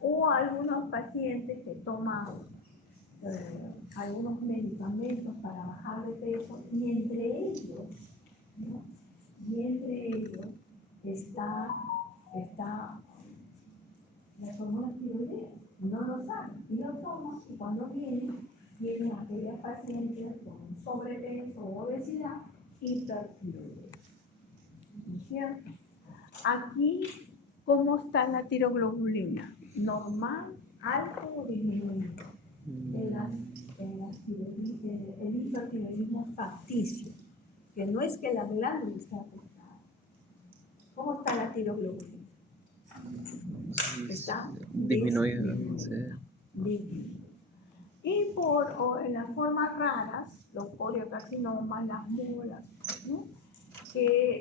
o algunos pacientes que toman algunos medicamentos para bajar de peso y entre ellos, ¿no? Y entre ellos está las hormonas tiroideas. No lo saben y lo toman, y cuando vienen aquellas pacientes con sobrepeso o obesidad hipertiroidea. ¿No es cierto? Aquí, ¿cómo está la tiroglobulina? ¿Normal, alto o disminuido? El hipertiroidismo facticio, que no es que la glándula está afectada. ¿Cómo está la tiroglobulina? Está disminuida. disminuida. Y en las formas raras, los poliocarcinomas, las molas, ¿no? Que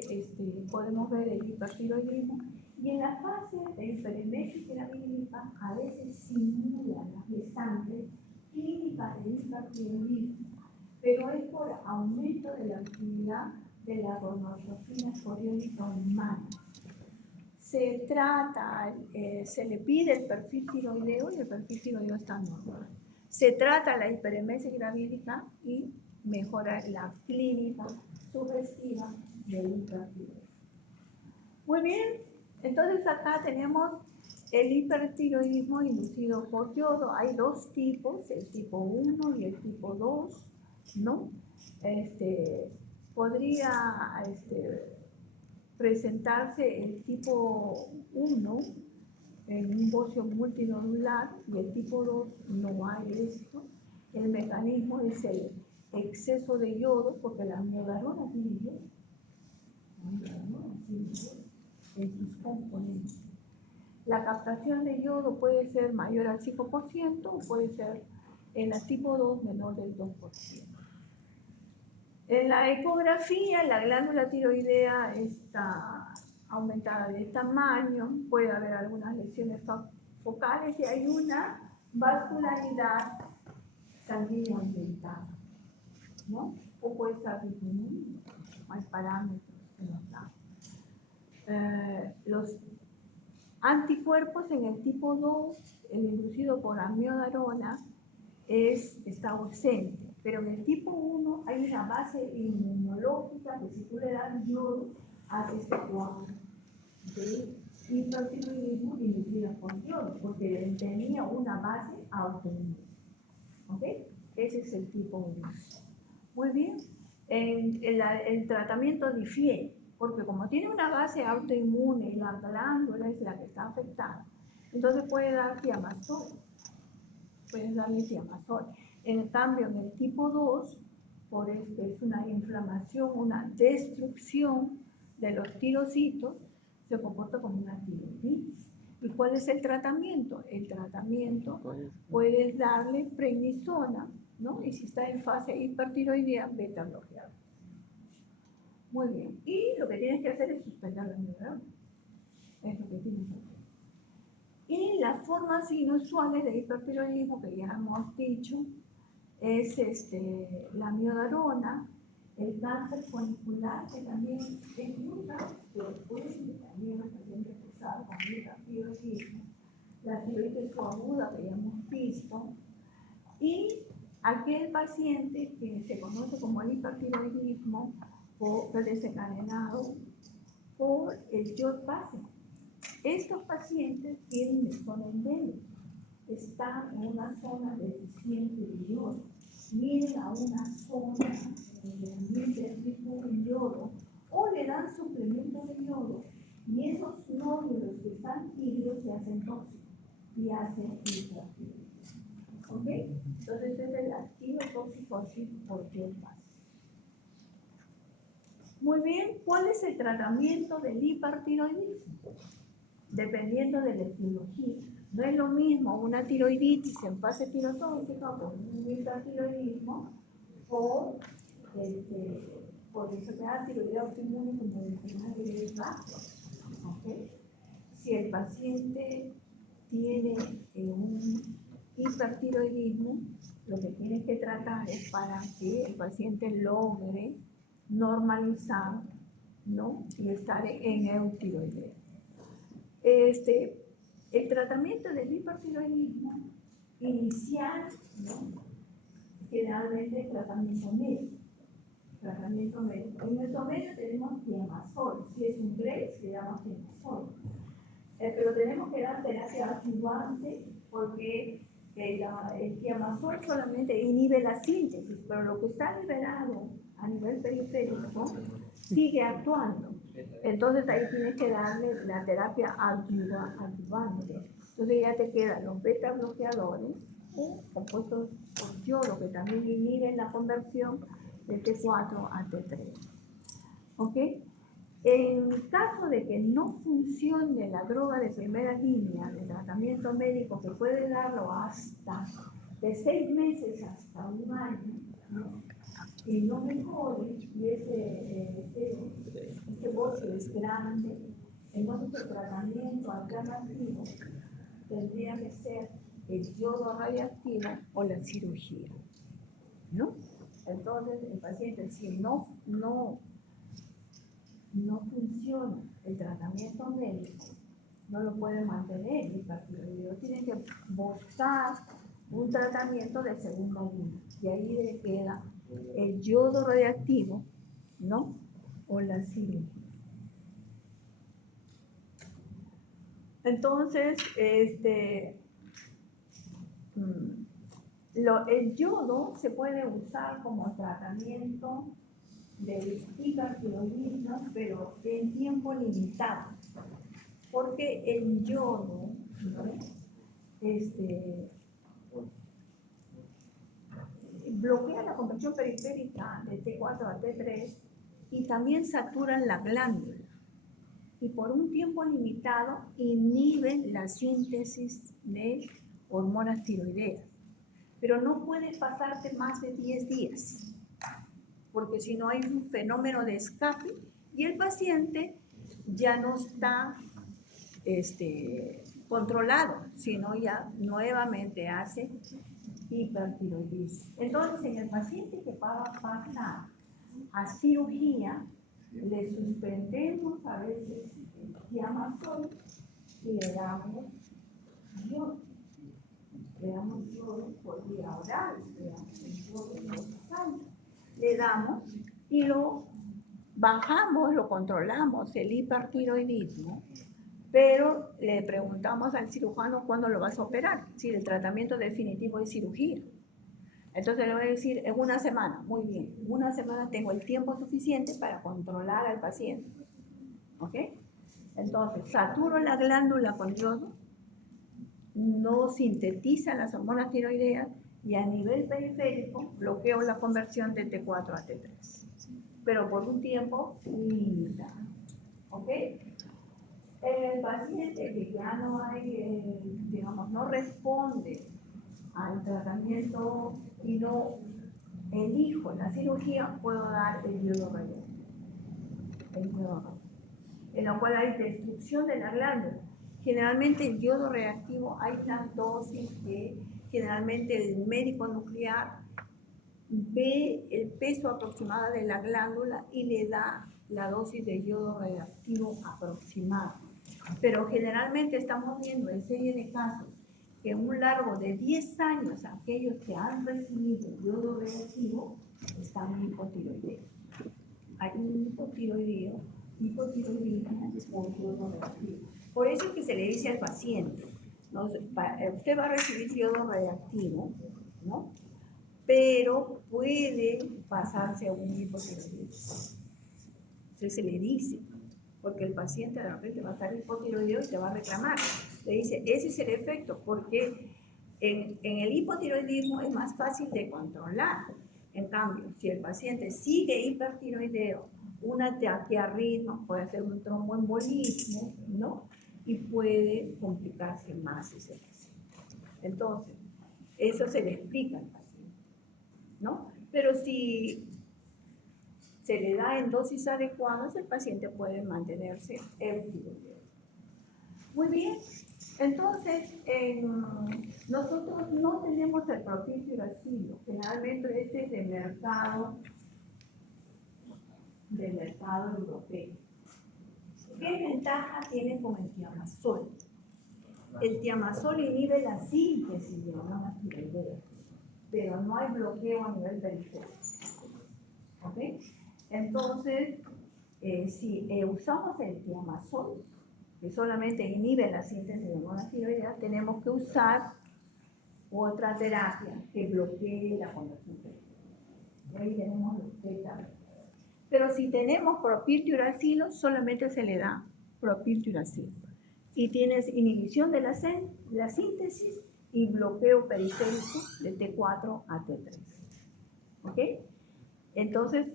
podemos ver el hipertiroidismo. Y en la fase de hiperemesis gravídica a veces simulan las gestantes clínicas de hipertiroidismo, pero es por aumento de la actividad de la gonadotrofina coriónica humana. Se trata, se le pide el perfil tiroideo y el perfil tiroideo está normal. Se trata la hiperemesis gravídica y mejora la clínica sugestiva del hipertiroidismo. Muy bien, entonces acá tenemos el hipertiroidismo inducido por yodo. Hay dos tipos, el tipo 1 y el tipo 2, ¿no? Podría presentarse el tipo 1 en un bocio multinodular y el tipo 2 no hay esto. El mecanismo es el exceso de yodo, porque la miodarona tiene yodo. En sus componentes. La captación de yodo puede ser mayor al 5% o puede ser en la tipo 2 menor del 2%. En la ecografía, la glándula tiroidea está aumentada de tamaño, puede haber algunas lesiones focales y hay una vascularidad sanguínea aumentada, ¿no? O puede estar disminuida, hay parámetros que nos dan. Los anticuerpos en el tipo 2, el inducido por amiodarona, está ausente, pero en el tipo 1 hay una base inmunológica que si tú le das yodo, hace este cuadro de hipertiroidismo inducido por yodo, porque tenía una base autoinmune. ¿Ok? Ese es el tipo 1. Muy bien. El tratamiento difiere, porque como tiene una base autoinmune y la glándula es la que está afectada, entonces puede dar tiamazol. Puedes darle tiamazol. En cambio, en el tipo 2, por es una inflamación, una destrucción de los tirocitos, se comporta como una tiroiditis. ¿Y cuál es el tratamiento? El tratamiento puedes darle prednisona, ¿no? Y si está en fase hipertiroidea, beta-bloqueador. Muy bien. Y lo que tienes que hacer es suspender la miodarona. Es lo que tienes que hacer. Y las formas inusuales de hipertiroidismo que ya hemos dicho es la miodarona, el cáncer folicular, que también es muy raro, pero puede también los pacientes pesados con hipertiroidismo, la tiroides coaguda que ya hemos visto, y aquel paciente que se conoce como el hipertiroidismo o desencadenado por el yod básico. Estos pacientes tienen zona endémica, están en una zona deficiente de yodo, vienen a una zona de ambiente rico en yodo o le dan suplementos de yodo y esos nódulos que están híbridos se hacen tóxicos y hacen hipertiroidismo. ¿Ok? Entonces es el activo tóxico por yodo básico. Muy bien, ¿cuál es el tratamiento del hipertiroidismo? Dependiendo de la etiología. No es lo mismo una tiroiditis en fase tirotóxica con un hipertiroidismo o por enfermedad tiroidea autoinmune como enfermedad de bajo. ¿Okay? Si el paciente tiene un hipertiroidismo, lo que tienes que tratar es para que el paciente logre normalizar, ¿no? Y estar en eutiroidea. El tratamiento del hipertiroidismo inicial, ¿no? Generalmente tratamiento médico. En nuestro medio tenemos tiamazol. Si es un GRES, le damos tiamazol. Pero tenemos que dar terapia adyuvante porque el tiamazol solamente inhibe la síntesis, pero lo que está liberado a nivel periférico sigue actuando. Entonces ahí tienes que darle la terapia adyuvante. Entonces ya te quedan los beta bloqueadores o compuestos por yodo que también inhiben la conversión de T4 a T3. ¿Ok? En caso de que no funcione la droga de primera línea de tratamiento médico, que puede darlo hasta de 6 meses hasta un año, ¿no? Y no mejore, y ese bocio es grande, entonces el tratamiento alternativo tendría que ser el yodo radiactivo o la cirugía, ¿no? Entonces el paciente, si no funciona el tratamiento médico, no lo puede mantener el hipertiroidismo. Tiene que buscar un tratamiento de segunda línea. Y ahí le queda el yodo radiactivo, ¿no? O la cirugía. Entonces, el yodo se puede usar como tratamiento del hipertiroidismo, pero en tiempo limitado, porque el yodo, ¿no? Bloquea la conversión periférica de T4 a T3 y también saturan la glándula y por un tiempo limitado inhiben la síntesis de hormonas tiroideas, pero no puede pasarte más de 10 días, porque si no hay un fenómeno de escape y el paciente ya no está controlado, sino ya nuevamente hace hipertiroidismo. Entonces, en el paciente que va a pasar a cirugía, le suspendemos a veces el tiamazol y le damos yodo. Le damos yodo por vía oral, le damos el yodo en los años. Le damos y lo bajamos, lo controlamos, el hipertiroidismo, pero le preguntamos al cirujano cuándo lo vas a operar, si el tratamiento definitivo es cirugía. Entonces le voy a decir, en una semana, muy bien, en una semana tengo el tiempo suficiente para controlar al paciente. ¿Ok? Entonces, saturo la glándula con yodo, no sintetiza las hormonas tiroideas y a nivel periférico bloqueo la conversión de T4 a T3, pero por un tiempo limitado. ¿Ok? El paciente que ya no hay, no responde al tratamiento y no elijo la cirugía, puedo dar el yodo radiactivo, en lo cual hay destrucción de la glándula, Generalmente el yodo reactivo hay una dosis que generalmente el médico nuclear ve el peso aproximado de la glándula y le da la dosis de yodo reactivo aproximada. Pero generalmente estamos viendo en serie de casos que en un largo de 10 años aquellos que han recibido yodo reactivo están hipotiroideos. Hay un hipotiroidismo por yodo reactivo. Por eso es que se le dice al paciente, ¿no? Usted va a recibir yodo reactivo, ¿no? Pero puede pasarse a un hipotiroidismo. Entonces se le dice, porque el paciente de repente va a estar hipotiroideo y te va a reclamar. Le dice, ese es el efecto, porque en el hipotiroidismo es más fácil de controlar. En cambio, si el paciente sigue hipertiroideo, una taquiarritmo, puede ser un tromboembolismo, ¿no? Y puede complicarse más ese paciente. Entonces, eso se le explica al paciente, ¿no? Pero si se le da en dosis adecuadas, el paciente puede mantenerse eutiroideo. Muy bien, entonces nosotros no tenemos el propiltiuracilo. Generalmente este es del mercado europeo. ¿Qué ventaja tiene con el tiamazol? El tiamazol inhibe la síntesis de hormonas tiroideas, pero no hay bloqueo a nivel periférico. ¿Ok? Entonces, si usamos el tiamazol, que solamente inhibe la síntesis de hormonas tiroideas, tenemos que usar otra terapia que bloquee la conversión periférica. Y ahí tenemos los beta. Pero si tenemos propiltiuracilo, solamente se le da propiltiuracilo. Y tienes inhibición de la síntesis y bloqueo periférico de T4 a T3. ¿Ok? Entonces,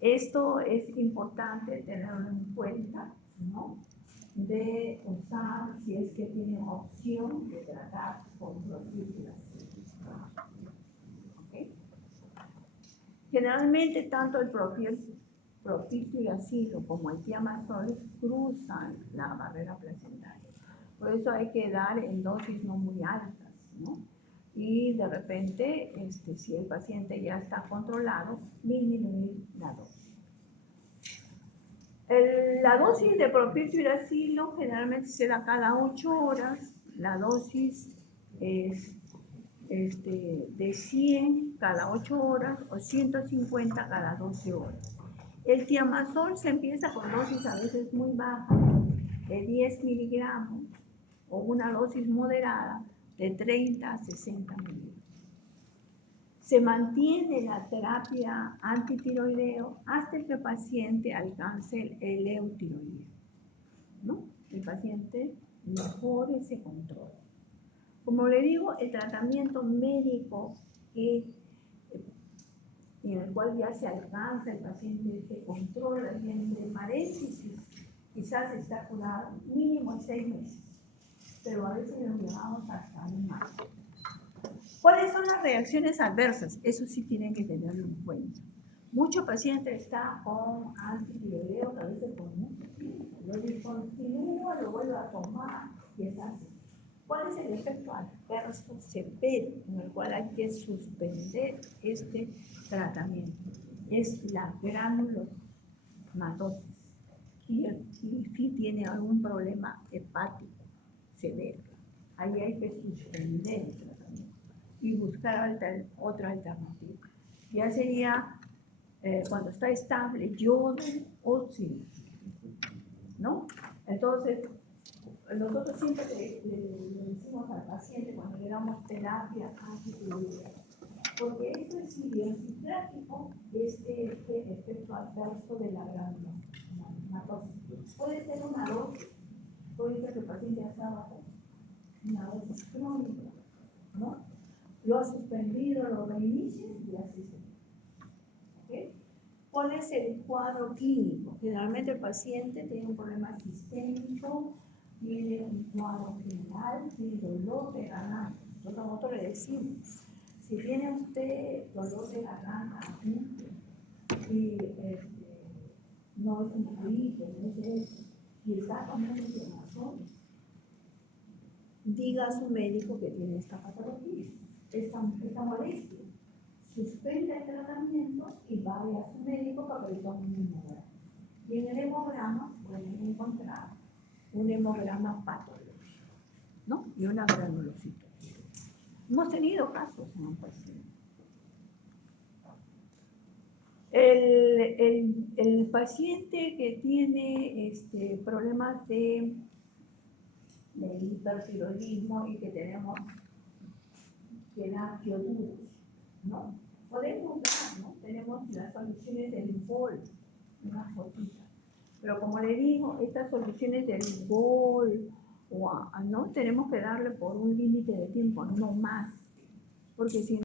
esto es importante tenerlo en cuenta, ¿no? De usar, si es que tiene opción de tratar con propiltiuracilo. ¿Ok? Generalmente, tanto el propiltiuracilo como el tiamazol cruzan la barrera placentaria. Por eso hay que dar en dosis no muy altas, ¿no? Y de repente, si el paciente ya está controlado, disminuir la dosis. La dosis de propiltiuracilo generalmente se da cada 8 horas. La dosis es de 100 cada 8 horas o 150 cada 12 horas. El tiamazol se empieza con dosis a veces muy bajas, de 10 miligramos, o una dosis moderada de 30 a 60 miligramos. Se mantiene la terapia antitiroideo hasta que el paciente alcance el eutiroideo, ¿no? El paciente mejore ese control. Como le digo, el tratamiento médico en el cual ya se alcanza el paciente se controla, entre paréntesis, quizás está curado mínimo en 6 meses, pero a veces lo llevamos hasta un año. ¿Cuáles son las reacciones adversas? Eso sí tienen que tenerlo en cuenta. Muchos pacientes están con antitiroideos, a veces con mucho tiempo, lo discontinúa, lo vuelve a tomar y está así. ¿Cuál es el efecto adverso severo en el cual hay que suspender este tratamiento? Es la granulomatosis. Y si tiene algún problema hepático severo, ahí hay que suspender el tratamiento y buscar otra alternativa. Ya sería cuando está estable, yodo o zinc, ¿no? Entonces, nosotros siempre le decimos al paciente cuando le damos terapia antitiroidea, porque esto es idiosincrático, este efecto adverso de la granulomatosis. Puede ser una dosis, puede ser que el paciente ya está bajo una dosis crónica, ¿no? Lo ha suspendido, lo reinicia y así se ve. ¿Okay? ¿Cuál es el cuadro clínico? Generalmente el paciente tiene un problema sistémico, tiene un cuadro general, tiene dolor de garganta. Nosotros le decimos, si tiene usted dolor de garganta y no es un gripe, no es eso, y está comiendo tiamazol, diga a su médico que tiene esta patología, esta molestia. Suspenda el tratamiento y vaya a su médico para que le tome un hemograma. Y en el hemograma pueden encontrar un hemograma patológico, ¿no? Y una granulocitosis. Hemos tenido casos en un paciente. El paciente que tiene problemas de hipertiroidismo y que tenemos que dar ioduros, ¿no? Podemos dar, ¿no? Tenemos las soluciones del bol, unas gotitas. Pero como le digo, estas soluciones del bol, ¿no? Tenemos que darle por un límite de tiempo, no más. Porque si